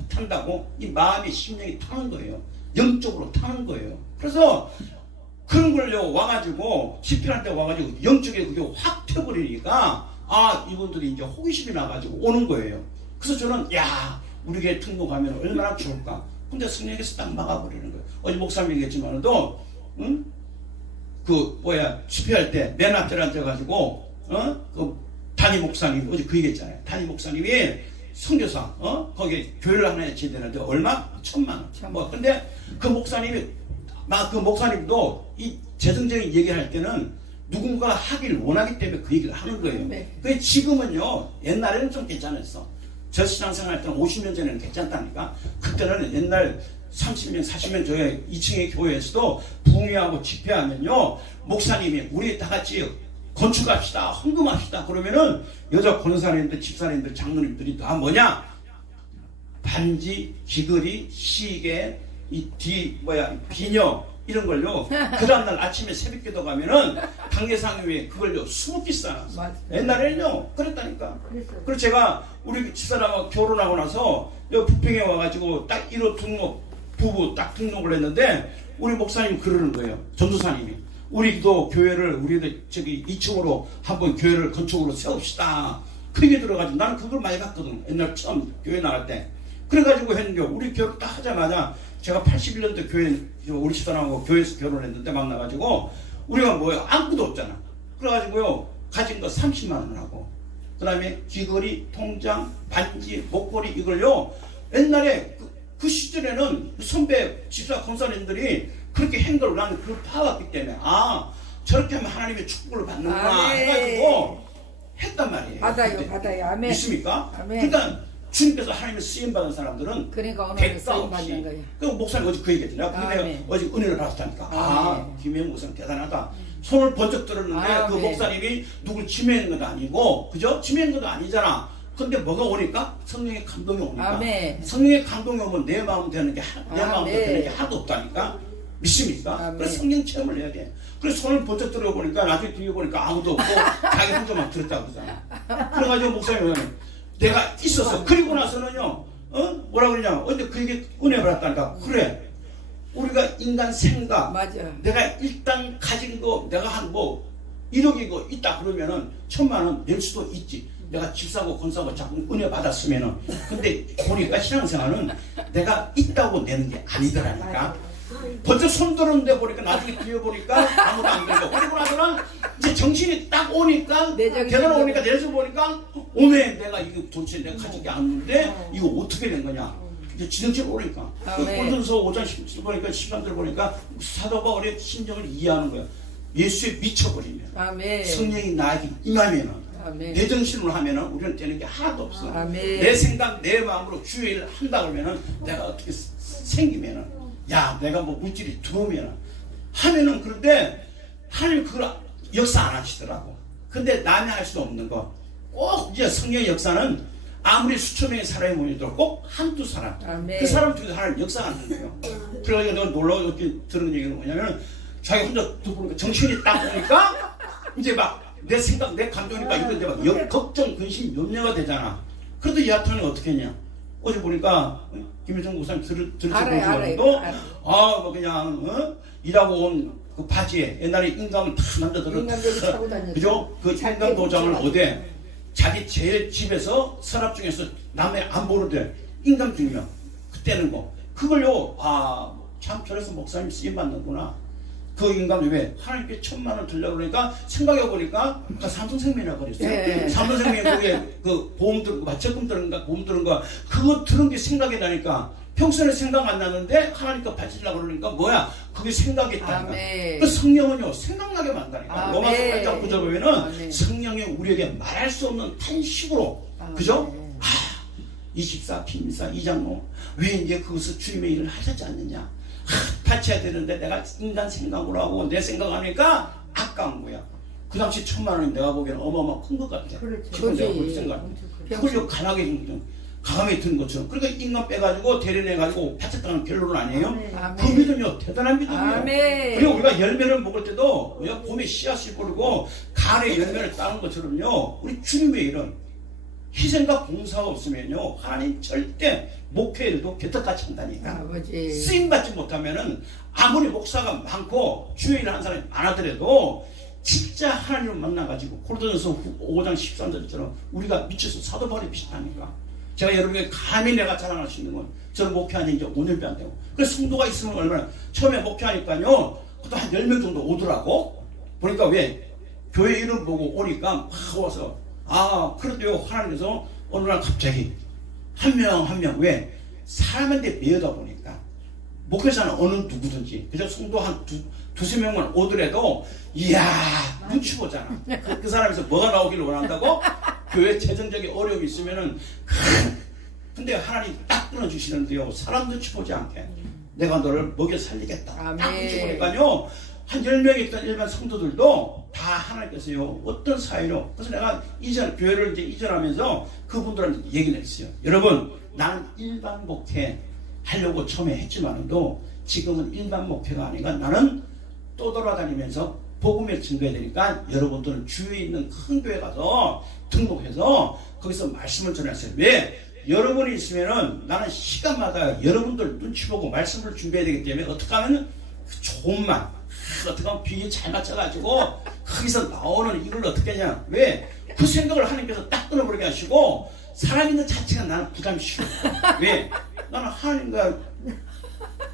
탄다고? 이 마음의 심령이 타는 거예요. 영적으로 타는 거예요. 그래서 그런 걸요 와가지고 집회할 때 와가지고 영적에 그게 확 튀어버리니까 이분들이 이제 호기심이 나가지고 오는 거예요. 그래서 저는 우리 교회 등록하면 얼마나 좋을까. 근데 성령께서 딱 막아버리는 거예요. 어제 목사님 얘기했지만도 집회할 때 맨 앞자리 앉아가지고 그 담임 목사님 어제 그 얘기했잖아요. 담임 목사님이 선교사 거기 교회를 하나 해야 되는데 얼마? 1,000,000원. 근데 그 목사님도 이 재정적인 얘기를 할 때는 누군가 하기를 원하기 때문에 그 얘기를 하는 거예요. 그 지금은요 옛날에는 좀 괜찮았어. 저 신앙생활 때는 50년 전에는 괜찮다니까. 그때는 옛날 30명, 40명 저희 2층의 교회에서도 부흥회하고 집회하면요, 목사님이 우리 다 같이 건축합시다, 헌금합시다 그러면은 여자 권사님들, 집사님들, 장로님들이 다 뭐냐? 반지, 귀걸이, 시계, 비녀 이런 걸요. 그 다음날 아침에 새벽기도 가면은 당례상 위에 그걸요 20개 쌓아놨어. 옛날에는요 그랬다니까. 그래서 제가 우리 집사람하고 결혼하고 나서 여기 부평에 와가지고 딱 1호 등록 부부 딱 등록을 했는데 우리 목사님 그러는 거예요. 전도사님이 우리도 교회를 우리도 저기 2층으로 한번 교회를 건축으로 세웁시다. 그 얘기 들어가지고 나는 그걸 많이 봤거든. 옛날 처음 교회 나갈 때. 그래가지고 했는데 우리 결혼 딱 하자마자 제가 81년도 교회 우리 집사람하고 교회에서 결혼했는데 만나가지고 우리가 뭐예요? 아무것도 없잖아. 그래가지고요 가진 거 30만 원 하고 그 다음에 귀걸이, 통장, 반지, 목걸이 이걸요 옛날에 그 시절에는 선배 집사 권사님들이 그렇게 한 걸 나는 그걸 파왔기 때문에 아 저렇게 하면 하나님의 축복을 받는구나 해가지고 했단 말이에요. 받아요, 그때. 받아요. 아멘. 믿습니까? 아멘. 그러니까 주님께서 하나님의 쓰임받은 사람들은 그러니까 오늘 객가 쓰임 없이 받는 거예요. 그 목사님 어제 그 얘기했잖아요. 근데 아멘. 어제 은혜를 받았다니까. 아 아멘. 김혜영 목사님 대단하다. 손을 번쩍 들었는데 아멘. 그 목사님이 누굴 지명한 것도 아니고 그죠? 지명한 것도 아니잖아. 근데 뭐가 오니까 성령의 감동이 오니까 아멘. 성령의 감동이 오면 내 마음 되는 게 내 마음도 아멘. 되는 게 하나도 없다니까. 믿습니까? 아멘. 그래서 성령 체험을 해야 돼. 그래서 손을 번쩍 들어보니까 나중에 뒤에 보니까 아무도 없고 자기 혼자만 들었다고 그러잖아. 그래가지고 목사님은 내가 있었어. 그리고 나서는요, 뭐라 그러냐. 근데 그 얘기 은혜 받았다니까. 그래. 우리가 인간 생각. 맞아. 내가 일단 가진 거, 내가 한 뭐, 1억이고 있다 그러면은 1,000만 원 낼 수도 있지. 내가 집 사고 건 사고 자꾸 은혜 받았으면은. 근데 보니까 신앙생활은 내가 있다고 내는 게 아니더라니까. 벌써 손 들었는데 보니까 나중에 뒤에 보니까 아무도 안 들고 그리고 나서는 이제 정신이 딱 오니까 내 정신이 계단 오니까 내려서 보니까 오메 내가 이거 도대체 내가 가진 게 아닌데 이거 어떻게 된 거냐 이제 지정체로 오니까 꼴전서 5장 17 보니까 시간들 보니까 사도 바울의 심정을 이해하는 거야. 예수에 미쳐버리면 아멘. 성령이 나에게 임하면은 아멘. 내 정신으로 하면은 우리는 되는 게 하나도 없어. 아멘. 내 생각 내 마음으로 주의 일을 한다 그러면은 내가 어떻게 생기면은 야 내가 뭐 물질이 들어오면은 하면은 그런데 하나님 그걸 역사 안 하시더라고. 근데 남이 할 수 없는 거 꼭 이제 성령의 역사는 아무리 수천 명의 사람이 모이도록 꼭 한두 사람 아멘. 그 사람 중에서 하나님 역사하는 거예요. 그래가지고 내가 놀라게 들은 얘기는 뭐냐면 자기 혼자 듣고 정신이 딱 오니까 이제 막 내 생각 내 감정이니까 이거 이제 막 걱정 근심 염려가 되잖아. 그래도 이 아토는 어떻게 했냐. 어제 보니까 김일성 목사님 들으시고 뭐 그냥 일하고 온 그 바지에 옛날에 인감을 다 남자들은 인감들이 차고 다녔죠. 그죠? 그 인감 도장을 어디 자기 제일 집에서 서랍 중에서 남의 안 보는데 인감 중이면 그때는 뭐 그걸요 참 저래서 목사님 쓰임 받는구나. 그 인감이 왜 하나님께 1,000만 원 들려고 그러니까 생각해보니까 그 삼성생명이라고 그랬어요. 네. 삼성생명 거기에 그 보험 들은 거, 적금 들은 거, 보험 들은 거 그거 들은 게 생각이 나니까 평소에 생각 안 나는데 하나님 거 바치려고 그러니까 뭐야 그게 생각이 있다니까. 아멘. 그 성령은요 생각나게 만다니까. 아멘. 로마서 8장 9절 보면은 아멘. 성령이 우리에게 말할 수 없는 탄식으로 그죠? 24 김사 이장로 왜 이제 거기서 주님의 일을 하셨지 않느냐. 바쳐야 되는데 내가 인간 생각으로 하고 내 생각하니까 아까운 거야. 그 당시 1,000만 원이 내가 보기에는 어마어마 큰 것 같아. 지금 내가 볼 생각. 그걸 강하게 든 것처럼. 그러니까 인간 빼가지고 대련해가지고 바쳤다는 결론은 아니에요. 아멘. 그 믿음이요 대단한 믿음이에요. 아멘. 그리고 우리가 열매를 먹을 때도 우리가 봄에 씨앗을 뿌리고 가을에 열매를 따는 것처럼요. 우리 주님의 일은 희생과 봉사가 없으면요 하나님 절대 목회일도 개떡같이 한다니까. 아버지. 쓰임받지 못하면은 아무리 목사가 많고 주의 일을 하는 사람이 많아더라도 진짜 하나님을 만나가지고 고린도전서 5장 13절처럼 우리가 미쳐서 사도 바울이 비슷하니까. 제가 여러분에게 감히 내가 자랑할 수 있는 건 저는 목회한 지 이제 5년밖에 안 되고 그래서 성도가 있으면 얼마나 처음에 목회하니까요 그것도 한 10명 정도 오더라고. 보니까 왜 교회 이름 보고 오니까 막 와서 그런데요 하나님께서 어느 날 갑자기 한 명 왜 사람한테 매여다 보니까 목회자는 어느 누구든지 그저 성도 한 두세 명만 오더라도 이야 눈치 보잖아. 그 사람에서 뭐가 나오기를 원한다고? 교회 재정적인 어려움이 있으면은 근데 하나님 딱 끊어주시는데요 사람 눈치 보지 않게 내가 너를 먹여 살리겠다. 아멘. 딱 붙여보니까요. 한 10명이 있던 일반 성도들도 다 하나님께서요. 어떤 사이로. 그래서 내가 교회를 이제 이전하면서 그분들한테 얘기를 했어요. 여러분, 나는 일반 목회 하려고 처음에 했지만도 지금은 일반 목회가 아니라 나는 또 돌아다니면서 복음을 증거해야 되니까 여러분들은 주위에 있는 큰 교회 가서 등록해서 거기서 말씀을 전하세요. 왜? 여러분이 있으면은 나는 시간마다 여러분들 눈치 보고 말씀을 준비해야 되기 때문에 어떻게 하면 그 좋은 말, 어떻게 하면 비유 잘 맞춰가지고 거기서 나오는 이걸 어떻게 하냐. 왜? 그 생각을 하나님께서 딱 끊어버리게 하시고 사람 있는 자체가 나는 부담이 싫어. 왜? 나는 하나님과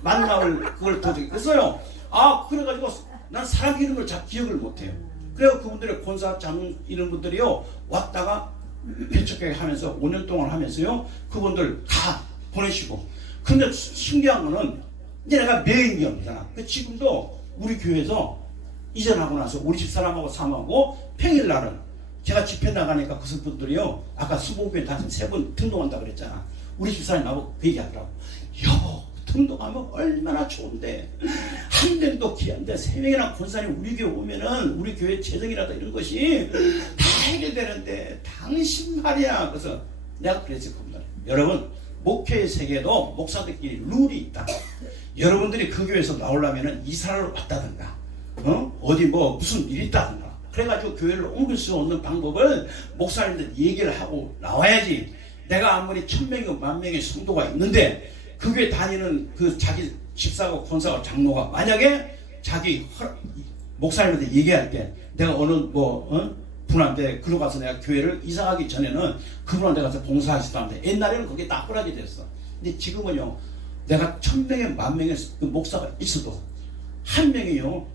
만남을 그걸 더 했어요. 아, 그래가지고 난 사람 이름을 잘 기억을 못해요. 그래서 그분들의 권사, 장 이런 분들이요 왔다가 개척교회 하면서 5년 동안 하면서요 그분들 다 보내시고. 근데 신기한 거는 이제 내가 매인이었잖아. 지금도 우리 교회에서 이전하고 나서 우리 집사람하고 사모하고 평일날은 제가 집회 나가니까 그 분들이요 아까 수봉교회 다시 3번 등록한다 그랬잖아. 우리 집사람이 나보고 그 얘기하더라고. 여보, 등록하면 얼마나 좋은데 한 명도 귀한데 3명이나 권사님 우리 교회 오면은 우리 교회 재정이라도 이런 것이 다 해결되는데 당신 말이야. 그래서 내가 그랬을 겁니다. 여러분, 목회의 세계에도 목사들끼리 룰이 있다. 여러분들이 그 교회에서 나오려면은 이사를 왔다든가 어디 뭐 무슨 일이 있다든가 그래가지고 교회를 옮길 수 없는 방법을 목사님들 얘기를 하고 나와야지. 내가 아무리 1000명이고 10,000명의 성도가 있는데 그 교회 다니는 그 자기 집사고 권사고 장로가 만약에 자기 목사님한테 얘기할 때 내가 어느 분한테 그러 가서 내가 교회를 이사가기 전에는 그분한테 가서 봉사하시다는데 옛날에는 그게 딱 허락이 됐어. 근데 지금은요 내가 1000명의 10,000명의 그 목사가 있어도 한 명이요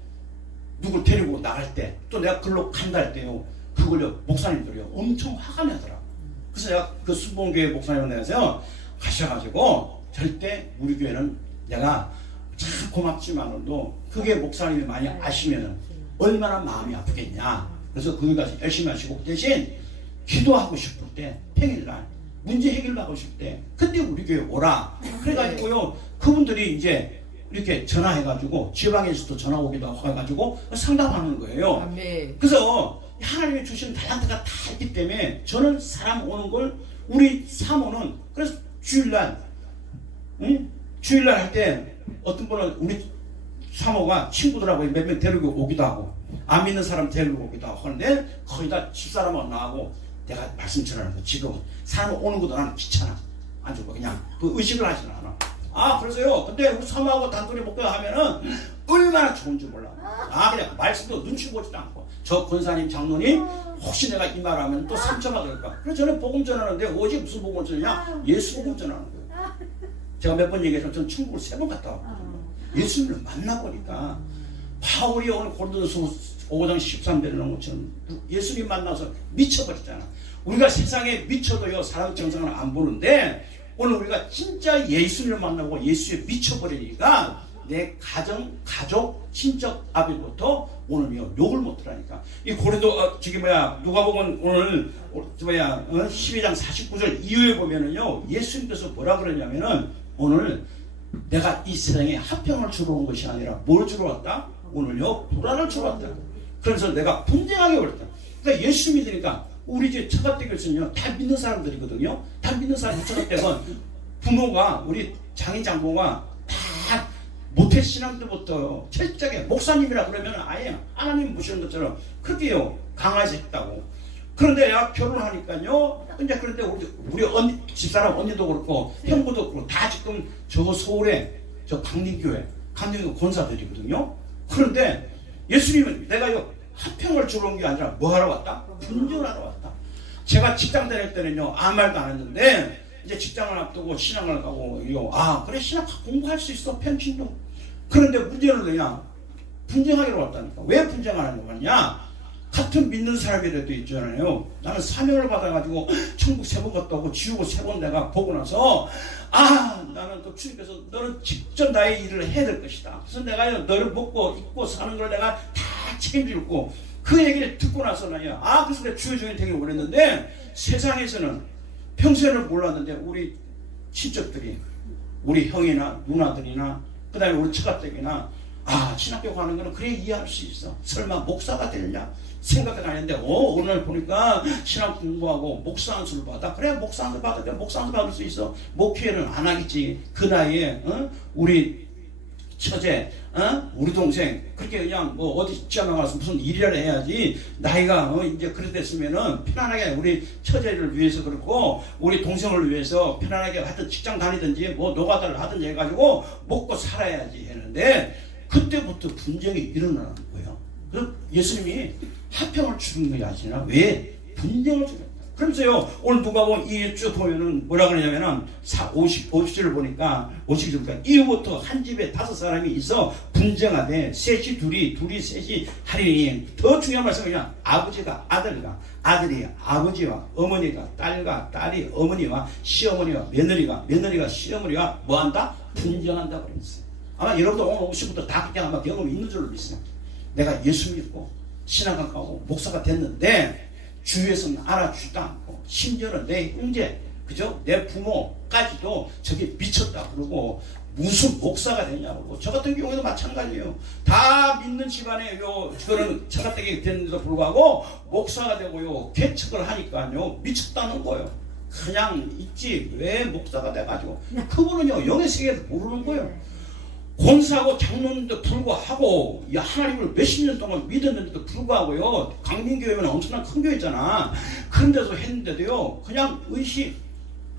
누굴 데리고 나갈 때 또 내가 글로 간다 할 때요 그걸요 목사님들이요 엄청 화가 나더라고. 그래서 내가 그 수봉교회 목사님한테 가서 가셔가지고 절대 우리 교회는 내가 참 고맙지만도 그게 목사님이 많이 아시면은 얼마나 마음이 아프겠냐. 그래서 거기 가서 열심히 하시고 대신 기도하고 싶을 때 평일날 문제 해결하고 싶을 때 그때 우리 교회 오라. 그래가지고요 그분들이 이제 이렇게 전화해가지고 지방에서도 전화 오기도 하고 해가지고 상담하는 거예요. 아멘. 그래서 하나님이 주신 달란트가 다 있기 때문에 저는 사람 오는 걸 우리 사모는 그래서 주일날 주일날 할 때 어떤 분은 우리 사모가 친구들하고 몇 명 데리고 오기도 하고 안 믿는 사람 데리고 오기도 하고 하는데 거의 다 집사람하고 나하고 내가 말씀 전하는 거 지금 사람 오는 것도 나는 귀찮아. 안 좋고 그냥 그 의식을 하지는 않아. 아 그래서요 근데 우리 사모하고 단둘이 목회를 하면은 얼마나 좋은지 몰라. 아 그냥 말씀도 눈치 보지도 않고 저 권사님 장로님 혹시 내가 이 말하면 또 상처받을까. 그래서 저는 복음 전하는데 어제 무슨 복음 전하냐 예수 복음 전하는 거예요. 제가 몇 번 얘기해서 저는 천국을 3번 갔다 왔거든요. 예수님을 만나보니까 바울이 오늘 고린도서 5장 13절에 나온 것처럼 예수님 만나서 미쳐버렸잖아. 우리가 세상에 미쳐도요 사람 정상을 안 보는데 오늘 우리가 진짜 예수님을 만나고 예수에 미쳐버리니까 내 가정, 가족, 친척 아비부터 오늘요 욕을 못 들으니까 이 고린도 누가복음 오늘 12장 49절 이후에 보면은요 예수님께서 뭐라 그러냐면은 오늘 내가 이 세상에 화평을 주러 온 것이 아니라 뭘 주러 왔다? 오늘요 불안을 주러 왔다. 그래서 내가 분쟁하게 버렸다. 그러니까 예수 믿으니까 우리 집 처갓댁에서는요 다 믿는 사람들이거든요. 다 믿는 사람 처갓댁은 부모가 우리 장인 장모가 다 모태신앙 때부터 철저하게 목사님이라 그러면 아예 하나님 모시는 것처럼 그렇게요 강하게 했다고. 그런데 야 결혼하니까요 이제 그런데 우리 언니 집사람 언니도 그렇고 형부도 그렇고 다 지금 저 서울에 저 강림교회 권사들이거든요. 그런데 예수님은 내가요 화평을 주러 온 게 아니라 뭐 하러 왔다? 분전하러 왔다. 제가 직장 다닐 때는요 아무 말도 안 했는데 이제 직장을 앞두고 신앙을 가고 그래 신학 공부할 수 있어 편신도. 그런데 문제는 뭐냐 분쟁하기로 왔다니까. 왜 분쟁하는 거냐 같은 믿는 사람이라도 있잖아요. 나는 사명을 받아가지고 천국 3번 갔다 오고 지옥을 3번 내가 보고 나서 나는 또 주님께서 너는 직접 나의 일을 해야 될 것이다. 그래서 내가 너를 먹고 입고 사는 걸 내가 다 책임지고 그 얘기를 듣고 나서는요 그래서 내가 주의 종이 되길 원했는데 세상에서는 평소에는 몰랐는데 우리 친척들이 우리 형이나 누나들이나 그 다음에 우리 처가댁이나 신학교 가는 거는 그래 이해할 수 있어. 설마 목사가 되느냐 생각은 안 했는데 오늘 보니까 신학 공부하고 목사 안수를 받아. 그래 목사 안수 받아. 목사 안수 받을 수 있어. 목회는 안 하겠지. 그 나이에 우리 처제, 우리 동생, 그렇게 그냥 뭐 어디 지나가서 무슨 일이라 해야지. 나이가 이제 그래 됐으면은 편안하게 우리 처제를 위해서 그렇고 우리 동생을 위해서 편안하게 하여튼 직장 다니든지 뭐 노가다를 하든지 해가지고 먹고 살아야지 했는데 그때부터 분쟁이 일어나는 거예요. 그래서 예수님이 화평을 주는 거지 아시나? 왜? 분쟁을 주는 거예요. 그러면서요, 오늘 누가 보면 이 쭉 보면은 뭐라 그러냐면은 50절을 보니까 50절 이후부터 한 집에 5사람이 있어 분쟁하되 셋이 둘이 셋이 하리니. 더 중요한 말씀은 그냥 아버지가 아들과 아들이 아버지와 어머니가 딸과 딸이 어머니와 시어머니와 며느리가 시어머니가 뭐한다? 분쟁한다 그랬어요. 아마 여러분도 오늘 오시부터 다 그렇게 아마 경험이 있는 줄로 믿습니다. 내가 예수 믿고 신앙을 가고 목사가 됐는데 주위에서는 알아주지도 않고 심지어는 내 형제 그죠? 내 부모까지도 저게 미쳤다 그러고 무슨 목사가 되냐고. 저 같은 경우에도 마찬가지예요. 다 믿는 집안에 저는 처가댁이 됐는데도 불구하고 목사가 되고요 개척을 하니까요 미쳤다는 거예요. 그냥 있지 왜 목사가 돼가지고. 그분은요 영의 세계에서 모르는 거예요. 권사하고 장로인데도 불구하고 하나님을 몇십 년 동안 믿었는데도 불구하고요 강민교회는 엄청난 큰 교회잖아. 그런데도 했는데도요 그냥 의식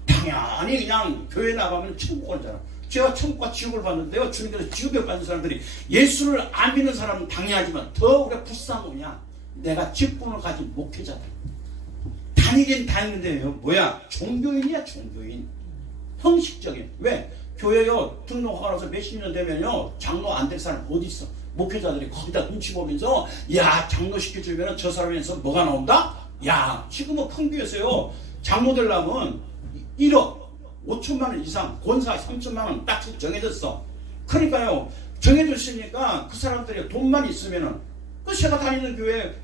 당연히 그냥 교회 나가면 천국 가잖아. 제가 천국과 지옥을 봤는데요 주님께서 지옥에 받는 사람들이 예수를 안 믿는 사람은 당연하지만 더 우리가 불쌍하냐 내가 직분을 가진 목회자들 다니긴 다니는데요 뭐야 종교인이야 종교인. 형식적인. 왜? 교회요 등록하고 나서 몇십 년 되면요 장로 안 될 사람 어디 있어? 목회자들이 거기다 눈치 보면서 야 장로 시켜주면 저 사람에서 뭐가 나온다? 야 지금은 큰 교회에서요 장로 되려면 1억 5천만 원 이상 권사 3천만 원 딱 정해졌어. 그러니까요 정해져 있으니까 그 사람들이 돈만 있으면은 그 제가 다니는 교회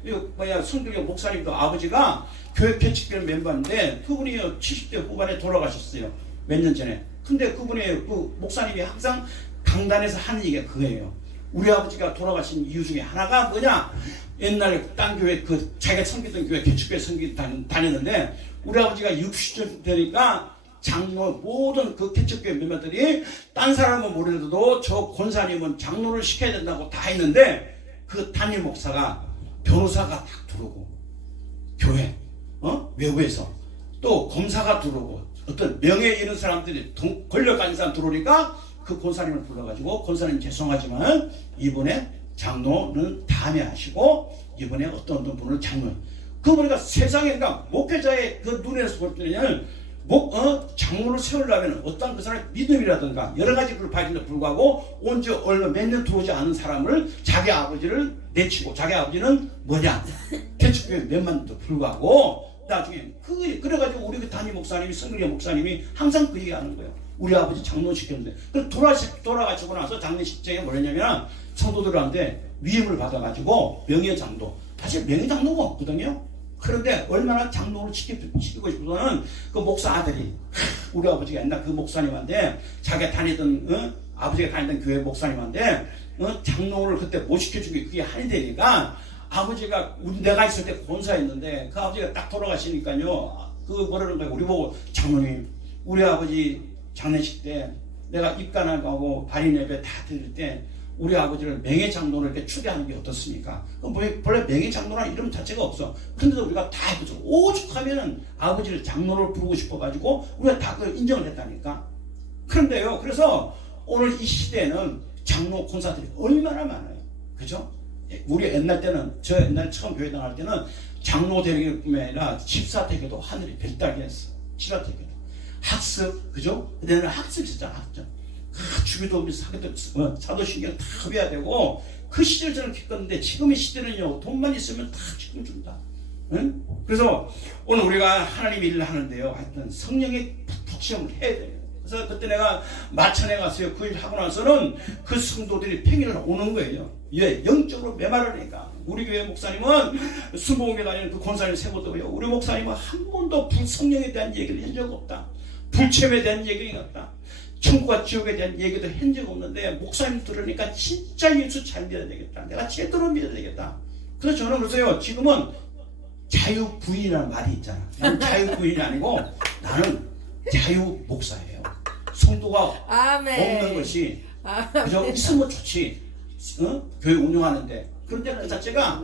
성도교 목사님도 아버지가 교회 개척교회 멤버인데 그분이 70대 후반에 돌아가셨어요. 몇 년 전에. 근데 그분의 그 목사님이 항상 강단에서 하는 얘기가 그거예요. 우리 아버지가 돌아가신 이유 중에 하나가 뭐냐? 옛날에 딴 교회 자기가 섬기던 교회 개척교회 다녔는데 우리 아버지가 60년 되니까 장로 모든 그 개척교회 멤버들이 딴 사람은 모르더라도 저 권사님은 장로를 시켜야 된다고 다 했는데 그 담임 목사가 변호사가 딱 들어오고 교회 외부에서 또 검사가 들어오고 어떤 명예 있는 사람들이 권력 가진 사람 들어오니까 그 권사님을 불러가지고 권사님 죄송하지만 이번에 장로는 다음에 하시고 이번에 어떤 분을 장로. 그러니까 세상에 그러니까 목회자의 그 눈에서 볼 때는 장로를 세우려면 어떤 그 사람의 믿음이라든가 여러 가지 걸 봐야 되는데 불구하고 온지 얼마 몇 년 들어오지 않은 사람을 자기 아버지를 내치고 자기 아버지는 뭐냐 개척교회 몇만도 불구하고 나중에 그래가지고 우리 그 담임 목사님이 성경의 목사님이 항상 그 얘기하는 거예요. 우리 아버지 장로 시켰는데 그 돌아가시고 나서 장례식장에 뭐랬냐면 성도들한테 위임을 받아가지고 명예장로 사실 명예장로가 없거든요. 그런데 얼마나 장로를 시키고 싶어서는 그 목사 아들이 우리 아버지가 옛날 그 목사님한테 자기가 다니던 아버지가 다니던 교회 목사님한테 장로를 그때 못 시켜준 게 그게 한이 되니까 아버지가 내가 있을 때 권사였는데 그 아버지가 딱 돌아가시니까요 그 뭐라는 거예요. 우리 보고 장로님 우리 아버지 장례식 때 내가 입간하고 발인 예배 다 드릴 때 우리 아버지를 명예장로를 이렇게 추대하는 게 어떻습니까? 원래 명예장로라는 이름 자체가 없어. 근데도 우리가 다 해보죠. 오죽하면은 아버지를 장로를 부르고 싶어가지고 우리가 다 그걸 인정을 했다니까. 그런데요 그래서 오늘 이 시대에는 장로 권사들이 얼마나 많아요. 그죠? 우리 옛날 때는 저 옛날 처음 교회 다닐 때는 장로 되는 뿐만 아니라 집사태교도 하늘이 별따기 했어. 집사태교도 학습 그죠? 그때는 학습이 있었잖아. 학습. 주기도 사도신경 다 배워야 되고 그 시절 저는 겪었는데 지금의 시대는요 돈만 있으면 다 책임준다. 응? 그래서 오늘 우리가 하나님 일을 하는데요 하여튼 성령의 북시험을 해야 돼요. 그래서 그때 내가 마천에 갔어요. 그 일 하고 나서는 그 성도들이 평일을 오는 거예요. 예, 영적으로 메마르니까. 우리 교회 목사님은 순복음에 다니는 그 권사님 세고도요. 우리 목사님은 한 번도 성령에 대한 얘기를 한 적 없다. 불체험에 대한 얘기가 없다. 천국과 지옥에 대한 얘기도 한 적 없는데 목사님 들으니까 진짜 예수 잘 믿어야 되겠다. 내가 제대로 믿어야 되겠다. 그래서 저는 그래서요, 지금은 자유부인이라는 말이 있잖아. 나는 자유부인이 아니고 나는 자유목사예요. 성도가 아멘. 없는 것이 그저 있으면 좋지. 교회 운영하는데. 그런데 그 자체가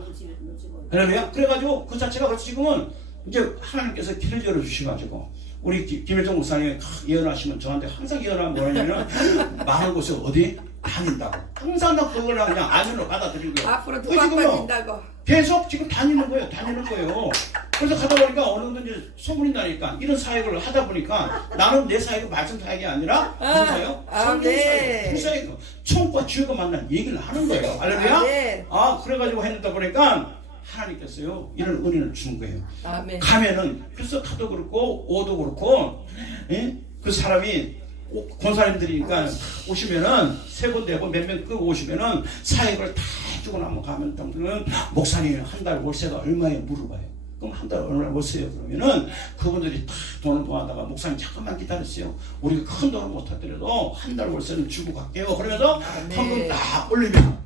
그러면 그래가지고 그 자체가 그래서 지금은 이제 하나님께서 길을 열어주셔가지고 우리 김일정 목사님이 예언하시면 저한테 항상 예언하면 뭐냐면 많은 곳에 어디 다닌다고 항상 나 그걸 그냥 아멘으로 받아들이고요. 앞으로 더 지금요, 바빠진다고. 계속 지금 다니는 거예요. 그래서 가다 보니까 어느 정도 이제 소문이 나니까 이런 사역을 하다 보니까 나는 내 사역은 말씀 사역이 아니라 무슨 사역? 성경 사역, 사역, 천국과 지옥을 만난 얘기를 하는 거예요. 할렐루야? 그래가지고 했다 보니까 하나님께서요 이런 은혜를 준 거예요. 아멘. 가면은 그래서 가도 그렇고 오도 그렇고 그 사람이 권사님들이니까 오시면은 세 번, 네 번, 몇 명 끄고 오시면은 사역을 다 해주고 나면 가면 은 목사님 한 달 월세가 얼마에 물어봐요. 그럼 한 달 얼마나 월세요? 그러면은 그분들이 다 돈을 모아다가 목사님 잠깐만 기다렸어요. 우리가 큰 돈을 못 하더라도 한 달 월세는 주고 갈게요. 그러면서 현금 딱 올리면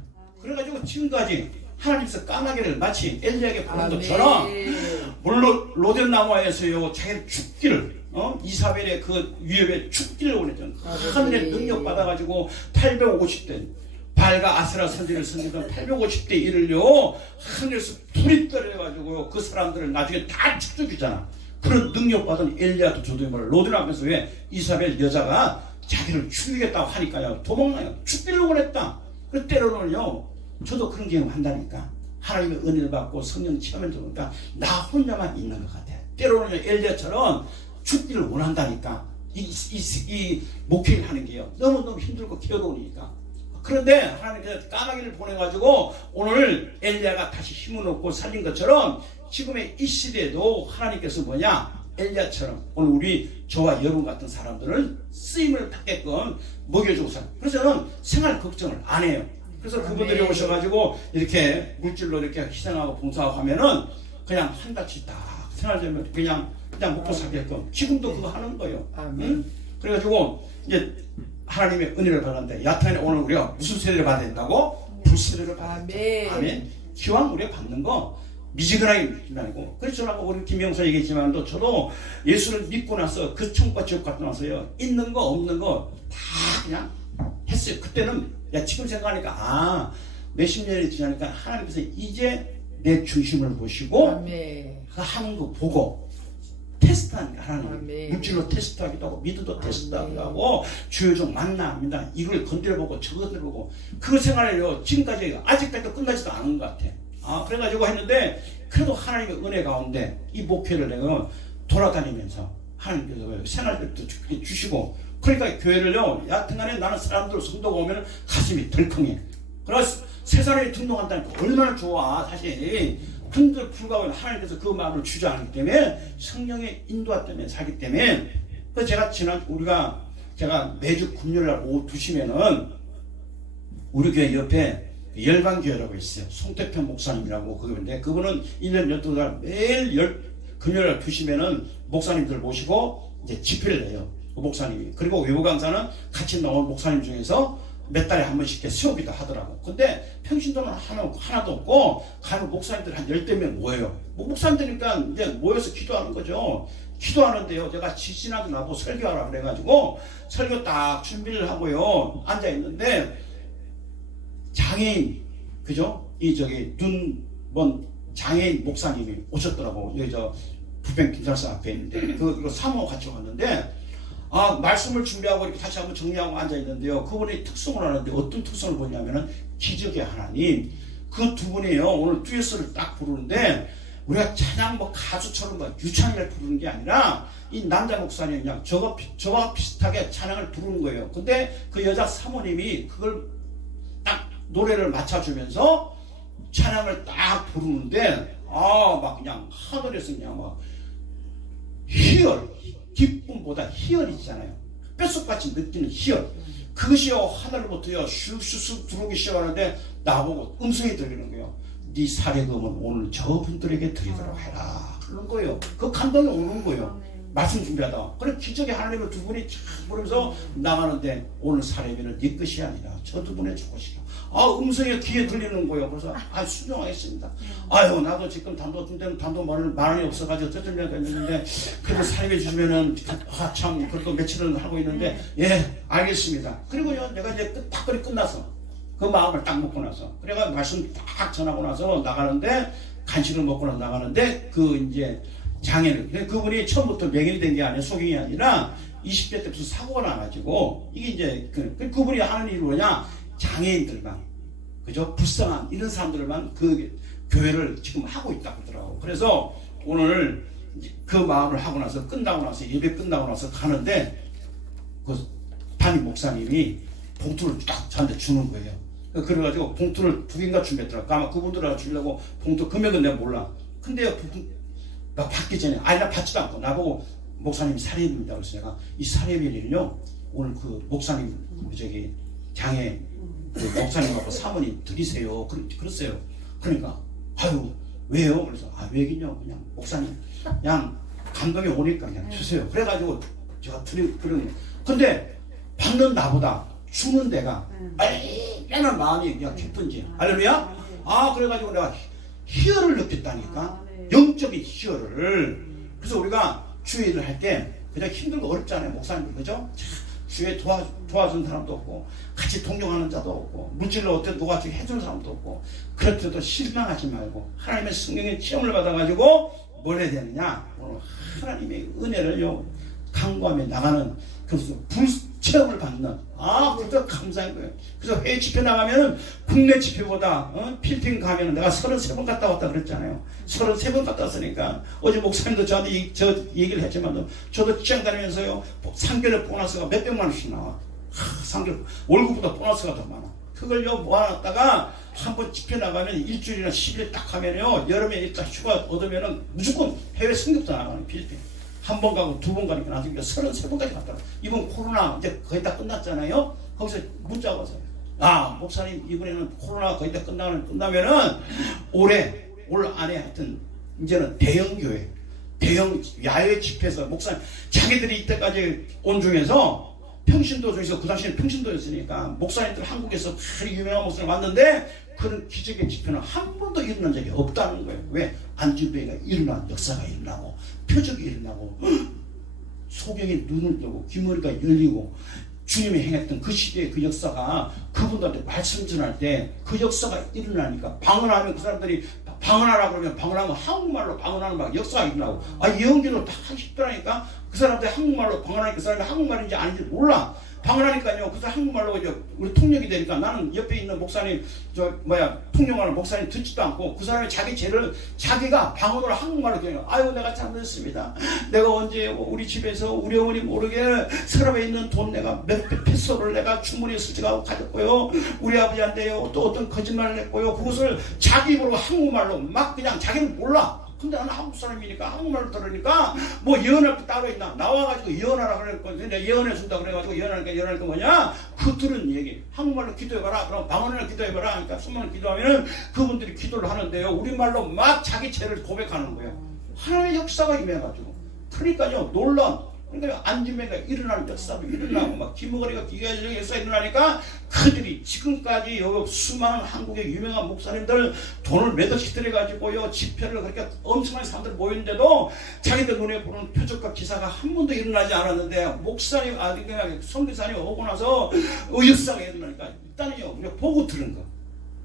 그래가지고 지금까지 하나님께서 까마귀를 마치 엘리야에게 보낸 것처럼 물론 로덴나무에서요 자기를 죽기를 이사벨의 그 위협에 죽기를 원했잖아요. 하늘의 능력 받아가지고 850대 발과 아스라 선지를 선지던 850대 일을요 하늘에서 불이 떨어져가지고 그 사람들을 나중에 다 죽여주잖아. 그런 능력 받은 엘리야도 저도 말을 로덴나무에서 왜 이사벨 여자가 자기를 죽이겠다고 하니까요 도망나요. 죽기를 원했다. 그 때로는요 저도 그런 경험 한다니까. 하나님의 은혜를 받고 성령 체험을 들으니까 나 혼자만 있는 것 같아. 때로는 엘리야처럼 죽기를 원한다니까. 이 목회를 하는 게요. 너무너무 힘들고 괴로우니까. 그런데 하나님께서 까마귀를 보내가지고 오늘 엘리야가 다시 힘을 얻고 살린 것처럼 지금의 이 시대에도 하나님께서 엘리야처럼 오늘 우리 저와 여러분 같은 사람들을 쓰임을 받게끔 먹여주고 살. 그래서 저는 생활 걱정을 안 해요. 그래서 그분들이 오셔가지고 이렇게 물질로 이렇게 희생하고 봉사하고 하면은 그냥 한 달치 딱 생활되면 그냥 먹고 살게끔 지금도 그거 하는 거예요. 그래가지고 이제 하나님의 은혜를 받았는데 야탄에 오늘 우리가 무슨 세례를 받아야 된다고? 불세례를 받아야 된다. 아멘. 기왕 우리가 받는 거 미지근하게 믿는 아니고. 그래서 저는 아까 우리 김영사 얘기했지만도 저도 예수를 믿고 나서 그 천국과 지옥 갔다 나서요 있는 거 없는 거 다 그냥 했어요. 그때는 지금 생각하니까 몇십 년이 지나니까 하나님께서 이제 내 중심을 보시고 그 하는 거 보고 테스트하는 하나님 물질로 테스트하기도 하고 믿어도 테스트하기도 하고 주여 좀 만나합니다. 이걸 건드려보고 저거 건드려보고 그 생활을요 지금까지 아직까지도 끝나지도 않은 것 같아. 그래가지고 했는데 그래도 하나님의 은혜 가운데 이 목회를 내가 돌아다니면서 하나님께서 생활들도 주시고 그러니까 교회를요 여하튼간에 나는 사람들 성도가 오면 가슴이 덜컹해. 그래서 세 사람이 등록한다니까 얼마나 좋아. 사실 근데 불구하고 하나님께서 그 마음을 주지 않기 때문에 성령의 인도와 때문에 살기 때문에 그래서 제가 매주 금요일날 오후 2시면은 우리 교회 옆에 열방교회라고 있어요. 송태편 목사님이라고 그분인데 그분은 1년 12달 매일 금요일날 2시면은 목사님들 모시고 이제 집회를 해요. 그 목사님이. 그리고 외부 강사는 같이 나온 목사님 중에서 몇 달에 한 번씩 세우기도 하더라고. 근데 평신도는 하나도 없고 가면 목사님들 한 10대 명 모여요. 목사님들이니까 이제 모여서 기도하는 거죠. 기도하는데요. 제가 지지나도 나보고 설교하라 그래가지고 설교 딱 준비를 하고요. 앉아있는데 장애인, 그죠? 눈먼 장애인 목사님이 오셨더라고. 여기 부평 김살사 앞에 있는데 이거 사모하고 같이 왔는데 말씀을 준비하고 이렇게 다시 한번 정리하고 앉아있는데요. 그분이 특성을 하는데 어떤 특성을 보냐면은 기적의 하나님. 그 두 분이요. 오늘 듀엣을 딱 부르는데 우리가 찬양 가수처럼 유창을 부르는 게 아니라 이 남자 목사님이 그냥 저와 비슷하게 찬양을 부르는 거예요. 근데 그 여자 사모님이 그걸 딱 노래를 맞춰주면서 찬양을 딱 부르는데 막 그냥 하늘에서 그냥 희열, 기쁨보다 희열이잖아요. 뼛속같이 느끼는 희열. 그것이요 하늘로부터요 슉슉슉 들어오기 시작하는데 나보고 음성이 들리는 거예요. 네 사례금은 오늘 저분들에게 드리도록 해라. 그런 거예요. 그 감동이 오는 거예요. 말씀 준비하다. 그래 기적의 하나님의 두 분이 쫙 부르면서 나가는데 오늘 사례비는 네 것이 아니라 저 두 분의 주것이라. 음성이 귀에 들리는 거예요. 그래서 순종하겠습니다. 아유 나도 지금 단도 많이 없어가지고 쩌들려가 있는데 그래도 사례비 주시면은 참 그래도 며칠은 하고 있는데 예 알겠습니다. 그리고요 내가 이제 딱 끝나서 그 마음을 딱 먹고 나서 그래가 말씀 딱 전하고 나서 나가는데 간식을 먹고 나서 나가는데 그 이제 장애를 그분이 처음부터 맹인이 된 게 아니라 소경이 아니라 20대 때부터 사고가 나가지고 이게 이제 그분이 하는 일이 뭐냐 장애인들만 그죠 불쌍한 이런 사람들만 그 교회를 지금 하고 있다고 하더라고. 그래서 오늘 그 마음을 하고 나서 끝나고 나서 예배 끝나고 나서 가는데 그 담임 목사님이 봉투를 딱 저한테 주는 거예요. 그래가지고 봉투를 2개인가 준비했더라고. 아마 그분들하고 주려고 봉투 금액은 내가 몰라. 근데요 나 받기 전에 나 받지도 않고 나보고 목사님 사례비입니다. 그래서 내가 이 사례비를요 오늘 그 목사님 저기 장애 그 목사님하고 사모님 드리세요. 그랬어요. 그러니까 아유 왜요? 그래서 왜긴요 그냥 목사님 그냥 감동이 오니까 그냥 주세요. 그래가지고 제가 드리는 거예요. 근데 받는 나보다 주는 데가 얼마나 마음이 그냥 기쁜지. 할렐루야? 그래가지고 내가 희열을 느꼈다니까. 영적인 희열을. 그래서 우리가 주일을 할 때 그냥 힘들고 어렵잖아요. 목사님들 그죠? 주에 도와준 사람도 없고 같이 동경하는 자도 없고 물질로 어떻게 누가 해주는 사람도 없고 그렇게도 실망하지 말고 하나님의 성령의 체험을 받아가지고 뭘 해야 되느냐 오늘 하나님의 은혜를요 강구하며 나가는 그래서 불체험을 받는 그것도 감사한 거예요. 그래서 해외 집회 나가면은 국내 집회보다 필리핀 가면은 내가 33번 갔다 왔다 그랬잖아요. 33번 갔다 왔으니까 어제 목사님도 저한테 저 얘기를 했지만 저도 직장 다니면서요 3개월 보너스가 몇백만 원씩 나와. 3개월 월급보다 보너스가 더 많아. 그걸요 모아놨다가 한번 집회 나가면 일주일이나 10일 딱 하면요 여름에 일단 휴가 얻으면은 무조건 해외 승격도 나가는 필리핀. 한 번 가고 2번 가니까 나중에 33번까지 갔다. 이번 코로나 이제 거의 다 끝났잖아요. 거기서 문자가 왔어요. 목사님 이번에는 코로나 거의 다 끝나면은 올 안에 하여튼 이제는 대형 교회, 대형 야외 집회에서 목사님 자기들이 이때까지 온 중에서 평신도 중에서 그 당시에는 평신도였으니까 목사님들 한국에서 very 유명한 목사님 왔는데 그런 기적의 집회는 한 번도 일어난 적이 없다는 거예요. 왜? 안진배가 일어난 역사가 일어나고 표적이 일어나고 소경이 눈을 뜨고 귀머리가 열리고 주님이 행했던 그 시대의 그 역사가 그분들한테 말씀 전할 때 그 역사가 일어나니까 방언하면 그 사람들이 방언하라 그러면 방언하면 한국말로 방언하는 막 역사가 일어나고 예언기도 다 쉽더라니까 그 사람들이 한국말로 방언하니까 그 사람이 한국말인지 아닌지 몰라. 방언하니까요 그 사람 한국말로 이제 우리 통역이 되니까 나는 옆에 있는 목사님 통역하는 목사님 듣지도 않고 그 사람이 자기 죄를 자기가 방언으로 한국말로 그냥 내가 잘못했습니다. 내가 언제 우리 집에서 우리 어머니 모르게 서랍에 있는 돈 내가 몇 페소를 내가 주머니에 수지하고 가졌고요. 우리 아버지한테요 또 어떤 거짓말을 했고요. 그것을 자기 입으로 한국말로 막 그냥 자기는 몰라. 근데 나는 한국 사람이니까 한국말로 들으니까 뭐 예언할 게 따로 있나 나와가지고 예언하라 그랬거든요. 내가 예언해준다 그래가지고 예언할 게 뭐냐 그 들은 얘기 한국말로 기도해봐라 그럼 방언으로 기도해봐라 그러니까 수많은 기도하면은 그분들이 기도를 하는데요 우리말로 막 자기 죄를 고백하는 거예요. 하나님의 역사가 임해가지고 그러니까요 놀란 그러니까 안진매가 일어나는 역사도 일어나고 막 김어거리가 기가적인 역사가 일어나니까 그들이 지금까지 여기 수많은 한국의 유명한 목사님들 돈을 몇 억씩 들여가지고요 집회를 그렇게 엄청난 사람들 모였는데도 자기들 눈에 보는 표적과 기사가 한 번도 일어나지 않았는데 목사님 선교사님 오고 나서 역사가 일어나니까 일단은요 우리가 보고 들은 거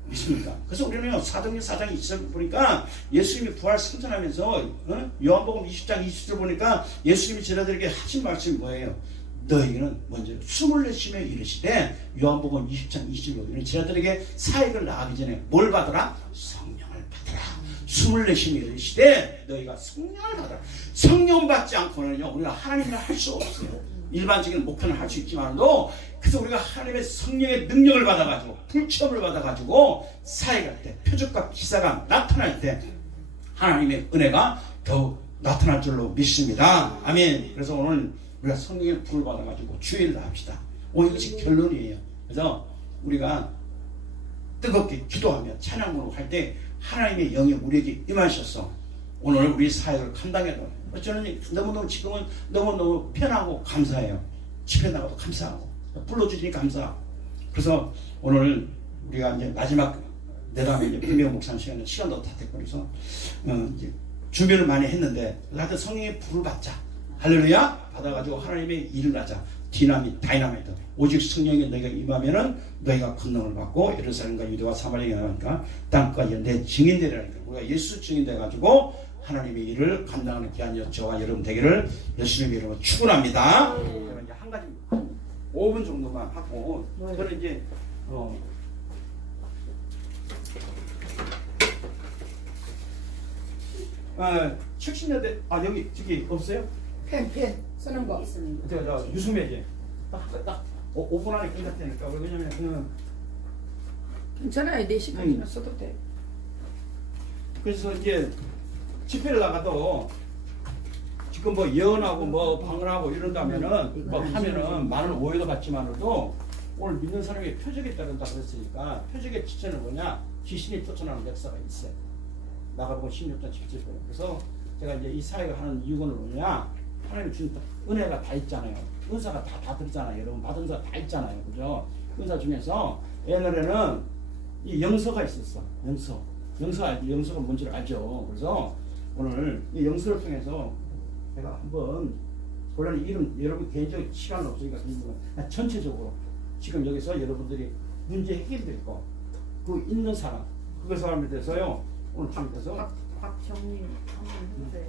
믿습니까? 그래서 우리는 사도행전 4장 20절 보니까 예수님이 부활 승천하면서 요한복음 20장 20절 보니까 예수님이 제자들에게 하신 말씀이 뭐예요? 너희는 먼저 숨을 내쉬며 이르시되 요한복음 20장 20절 보면 제자들에게 사역을 나가기 전에 뭘 받으라? 성령을 받으라. 숨을 내쉬며 이르시되 너희가 성령을 받으라. 성령 받지 않고는요 우리가 하나님을 할 수 없어요. 일반적인 목표는 할 수 있지만도 그래서 우리가 하나님의 성령의 능력을 받아가지고 불체험을 받아가지고 사역할 때 표적과 기사가 나타날 때 하나님의 은혜가 더욱 나타날 줄로 믿습니다. 아멘. 그래서 오늘 우리가 성령의 불을 받아가지고 주일을 합시다. 오늘 이것이 결론이에요. 그래서 우리가 뜨겁게 기도하며 찬양으로 할 때 하나님의 영이 우리에게 임하셔서 오늘 우리 사역을 감당해도 저는 너무너무 지금은 너무너무 편하고 감사해요. 집에 나가도 감사하고 불러주시니 감사하고. 그래서 오늘 우리가 이제 마지막 내다음에 이제 김명호 목사님 시간도 다 됐고 그래서 이제 준비를 많이 했는데 나도 성령의 불을 받자. 할렐루야 받아가지고 하나님의 일을 하자. 다이나마이트. 오직 성령이 너희가 임하면은 너희가 권능을 받고 예루살렘과 유대와 사마리아에 나가니까 땅까지 내 증인되리라니까. 우리가 예수 증인돼가지고 하나님의 일을 감당하는 귀한 저와 여러분 되기를 예수님의 이름으로 축원합니다. 그러면 이제 한 가지 5분 정도만 하고 저는 이제 70년대 여기 저기 없어요? 펜 쓰는 거. 제가 유수매제 딱 5분 안에 끝났다니까. 왜냐면 괜찮아요. 4시까지는 써도 돼. 그래서 이제 집회를 나가도 지금 뭐 예언하고 뭐 방언하고 이런다면은 뭐 하면은 많은 오해도 받지만도 오늘 믿는 사람이 표적에 따른다 그랬으니까 표적의 지체는 뭐냐? 귀신이 쫓아나는 역사가 있어요. 나가보고 16장 17절. 그래서 제가 이제 이 사역을 하는 이유는 뭐냐? 하나님 주신 은혜가 다 있잖아요. 은사가 다 들잖아요. 여러분 받은 은사 다 있잖아요. 그죠? 은사 중에서 옛날에는 이 영서가 있었어. 영서가 뭔지를 알죠. 그래서 오늘 이 영서를 통해서 제가 한번 본래 이름 여러분 개인적 시간 없으니까 전체적으로 지금 여기서 여러분들이 문제 해결될 거 그 있는 사람 그 사람에 대해서요 오늘 주님께서 박정님 한번 해주세요.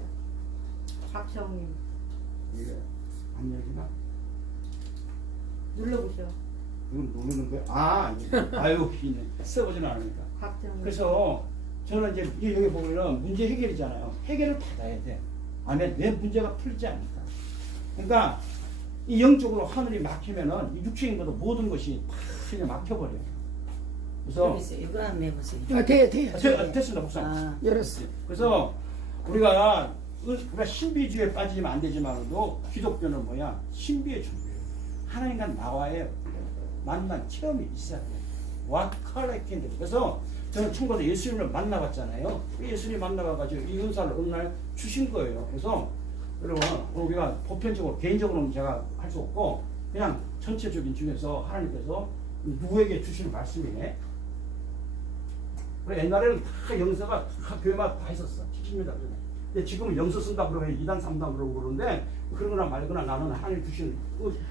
박정님 이게 안 열리나? 눌러보셔. 이건 누르는 거야? 아유 써보지는 않으니까. 박정님. 그래서 저는 이제 여기 보면은 문제 해결이잖아요. 해결을 받아야 돼. 아멘. 왜 문제가 풀리지 않을까? 그러니까 이 영적으로 하늘이 막히면은 이 육체인 것도 모든 것이 다 그냥 막혀버려요. 그래서 여기 있어요. 이거 한번 해보세요. 돼요. 됐습니다, 목사님. 열었어. 그래서 우리가 신비주의에 빠지면 안 되지만도 기독교는 뭐야? 신비의 종교예요. 하나님과 나와의 만난 체험이 있어야 돼요. 와칼라이켄드. 그래서 저는 천국에서 예수님을 만나봤잖아요. 예수님 만나봐가지고 이 은사를 어느 날 주신 거예요. 그래서 여러분 우리가 보편적으로 개인적으로는 제가 할 수 없고 그냥 전체적인 중에서 하나님께서 누구에게 주시는 말씀이네. 그래 옛날에는 다 영서가 다 교회마다 다 있었어. 70년 전에. 근데 지금은 영서 쓴다 그러면 2단 3단 그러고 그러는데 그런 거나 말거나 나는 하나님 주신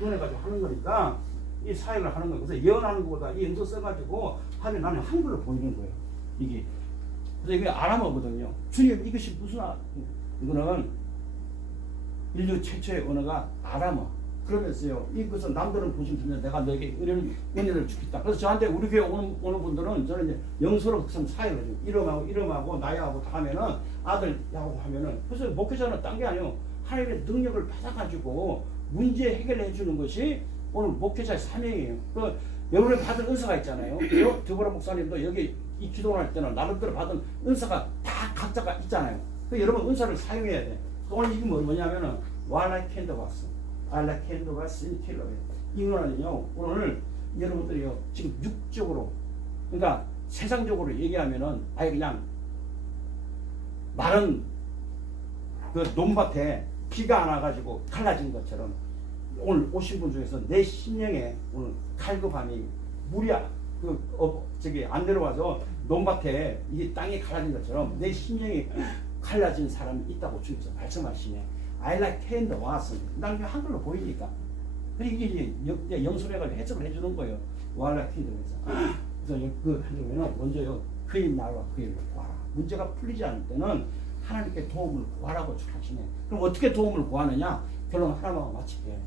은혜 가지고 하는 거니까 이 사역을 하는 거예요. 그래서 예언하는 것보다 이 영서 써가지고 하면 나는 한글로 보이는 거예요. 이게. 그래서 이게 아람어거든요. 주님 이것이 무슨 이거는 인류 최초의 언어가 아람어. 그러면서요. 이것은 남들은 보시면 내가 너에게 은혜를 주겠다. 그래서 저한테 우리 교회 오는 분들은 저는 이제 영서로 사역을 해요. 이름하고 나이하고 다 하면은 아들하고 하면은 그래서 목회자는 딴 게 아니에요. 하나님의 능력을 받아가지고 문제 해결해 주는 것이 오늘 목회자의 사명이에요. 그 여러분이 받은 은사가 있잖아요. 드보라 목사님도 여기 이 기도를 할 때는 나름대로 받은 은사가 다 각자가 있잖아요. 그 여러분 은사를 사용해야 돼. 오늘 이게 뭐냐면은 와라이 캔더바스, 알라 캔더바스 인킬러예요. 이거는요 오늘 여러분들이요 지금 육적으로 그러니까 세상적으로 얘기하면은 아예 그냥 마른 그 논밭에 비가 안 와가지고 갈라진 것처럼 오늘 오신 분 중에서 내 심령에 오늘 갈급함이 물이 저기 안 내려와서 논밭에 이 땅이 갈라진 것처럼 내 심령이 갈라진 사람이 있다고 주님께서 말씀하시네. I like hand was. 난 한글로 보이니까. 그리고 이게 영술해가지고 해석을 해주는 거예요. I like hand에서. 그래서 그 하려면 먼저요 그의 나와 그의 구하라. 문제가 풀리지 않을 때는 하나님께 도움을 구하라고 하시네. 그럼 어떻게 도움을 구하느냐? 결론 하나만 마칠게요.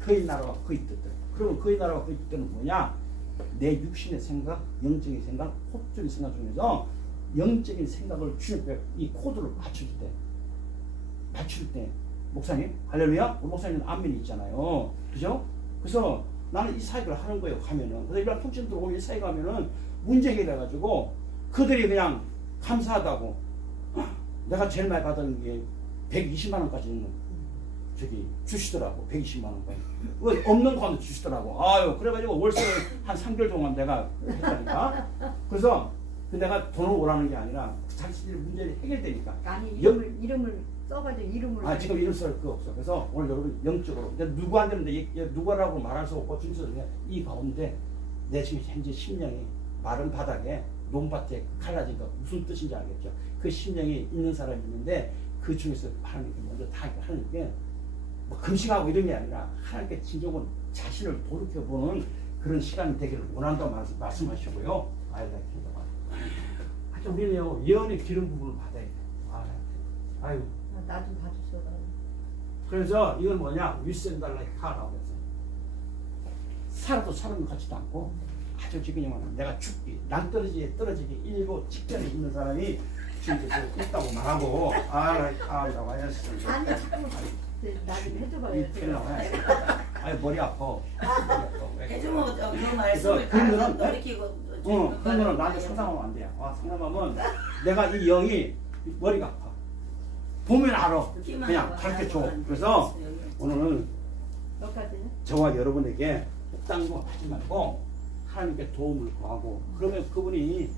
그의 나라와 그의 뜻들. 그러면 그의 나라와 그의 뜻들은 뭐냐? 내 육신의 생각, 영적인 생각, 호적인 생각 중에서 영적인 생각을 주님께 이 코드를 맞출 때 목사님 할렐루야 우리 목사님은 안면이 있잖아요. 그죠? 그래서 나는 이 사역을 하는 거예요. 가면은 그래서 이런 통신 들어오면 이 사역 하면은 문제 해결해가지고 그들이 그냥 감사하다고 내가 제일 많이 받은 게 120만 원까지 저기 주시더라고. 120만 원까지 없는 거 하면 주시더라고. 아유 그래가지고 월세를 한 3개월 동안 내가 했다니까. 그래서 내가 돈을 오라는 게 아니라 자신의 문제를 해결되니까. 아니 영- 이름을 써가지고 이름을 지금 이름 쓸 거 없어. 그래서 오늘 여러분 영적으로 이제 누구한테는 누구라고 말할 수 없고 준수는 이 가운데 내 지금 현재 심령이 마른 바닥에 논밭에 갈라진 거 무슨 뜻인지 알겠죠? 그 심령이 있는 사람이 있는데 그 중에서 하나님께 먼저 다 하나님께 뭐 금식하고 이런 게 아니라 하나님께 진정은 자신을 돌이켜보는 그런 시간이 되기를 원한다고 말씀하시고요. 하여튼 우리는요 예언의 기름 부분을 받아야 돼. 아유. 나 좀 봐주세요. 그래서 이건 뭐냐 윗센달라의 카라고 해서 살아도 사는 것 같지도 않고 아주 지금 내가 죽기 낭떠러지에 떨어지기 일보 직전에 있는 사람이 지금 있다고 말하고 나와야 아니 자꾸 나 좀 해줘봐요. 아유 머리 아파. 해주면 그 그래서 말씀을 그런 다 거는 돌이키고 그런 거는 나한테 상상하면 안 돼. 상상하면 내가 이 영이 머리가 아파. 보면 알아. 그냥 가르쳐줘. 그래서 오늘은 여기까지는? 저와 여러분에게 딴 거 하지 말고 하나님께 도움을 구하고 그러면 그분이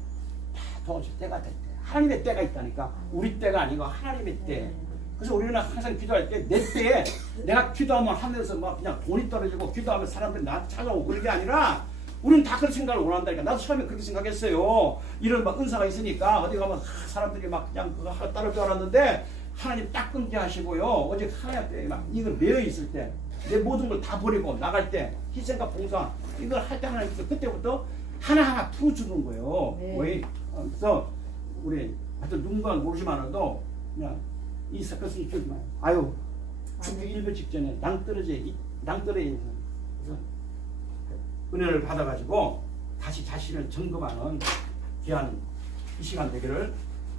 다 도와줄 때가 될 때. 하나님의 때가 있다니까. 우리 때가 아니고 하나님의 때. 그래서 우리는 항상 기도할 때 내 때에 내가 기도하면 하면서 막 그냥 돈이 떨어지고 기도하면 사람들이 나한테 찾아오고 그런 게 아니라 우리는 다 그런 생각을 원한다니까. 나도 처음에 그렇게 생각했어요. 이런 막 은사가 있으니까 어디 가면 사람들이 막 그냥 그거 따를 줄 알았는데 하나님 딱 끊게 하시고요. 어제 하나님께 막 이걸 매여 있을 때 내 모든 걸 다 버리고 나갈 때 희생과 봉사 이걸 할 때 하나님께서 그때부터 하나하나 풀어주는 거예요. 네. 왜? 그래서 우리 하여튼 누군가 모르지만도 그냥 이 것을 잊지 마요. 아유 죽기 일부 직전에 낭떠러지에 있는 그래서 은혜를 받아가지고 다시 자신을 점검하는 귀한 이 시간 되기를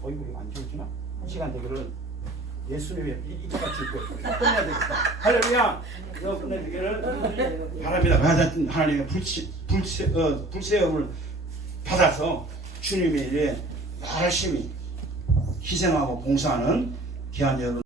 어이구 이거 안 좋지나? 이 시간 되기를 예수님의 이같이 끝내야 되겠다. 할렐루야. 저 끝내기를 바랍니다. 하여튼 하나님의 불세움을 받아서 주님의 일에 열심히 희생하고 봉사하는 귀한 여러분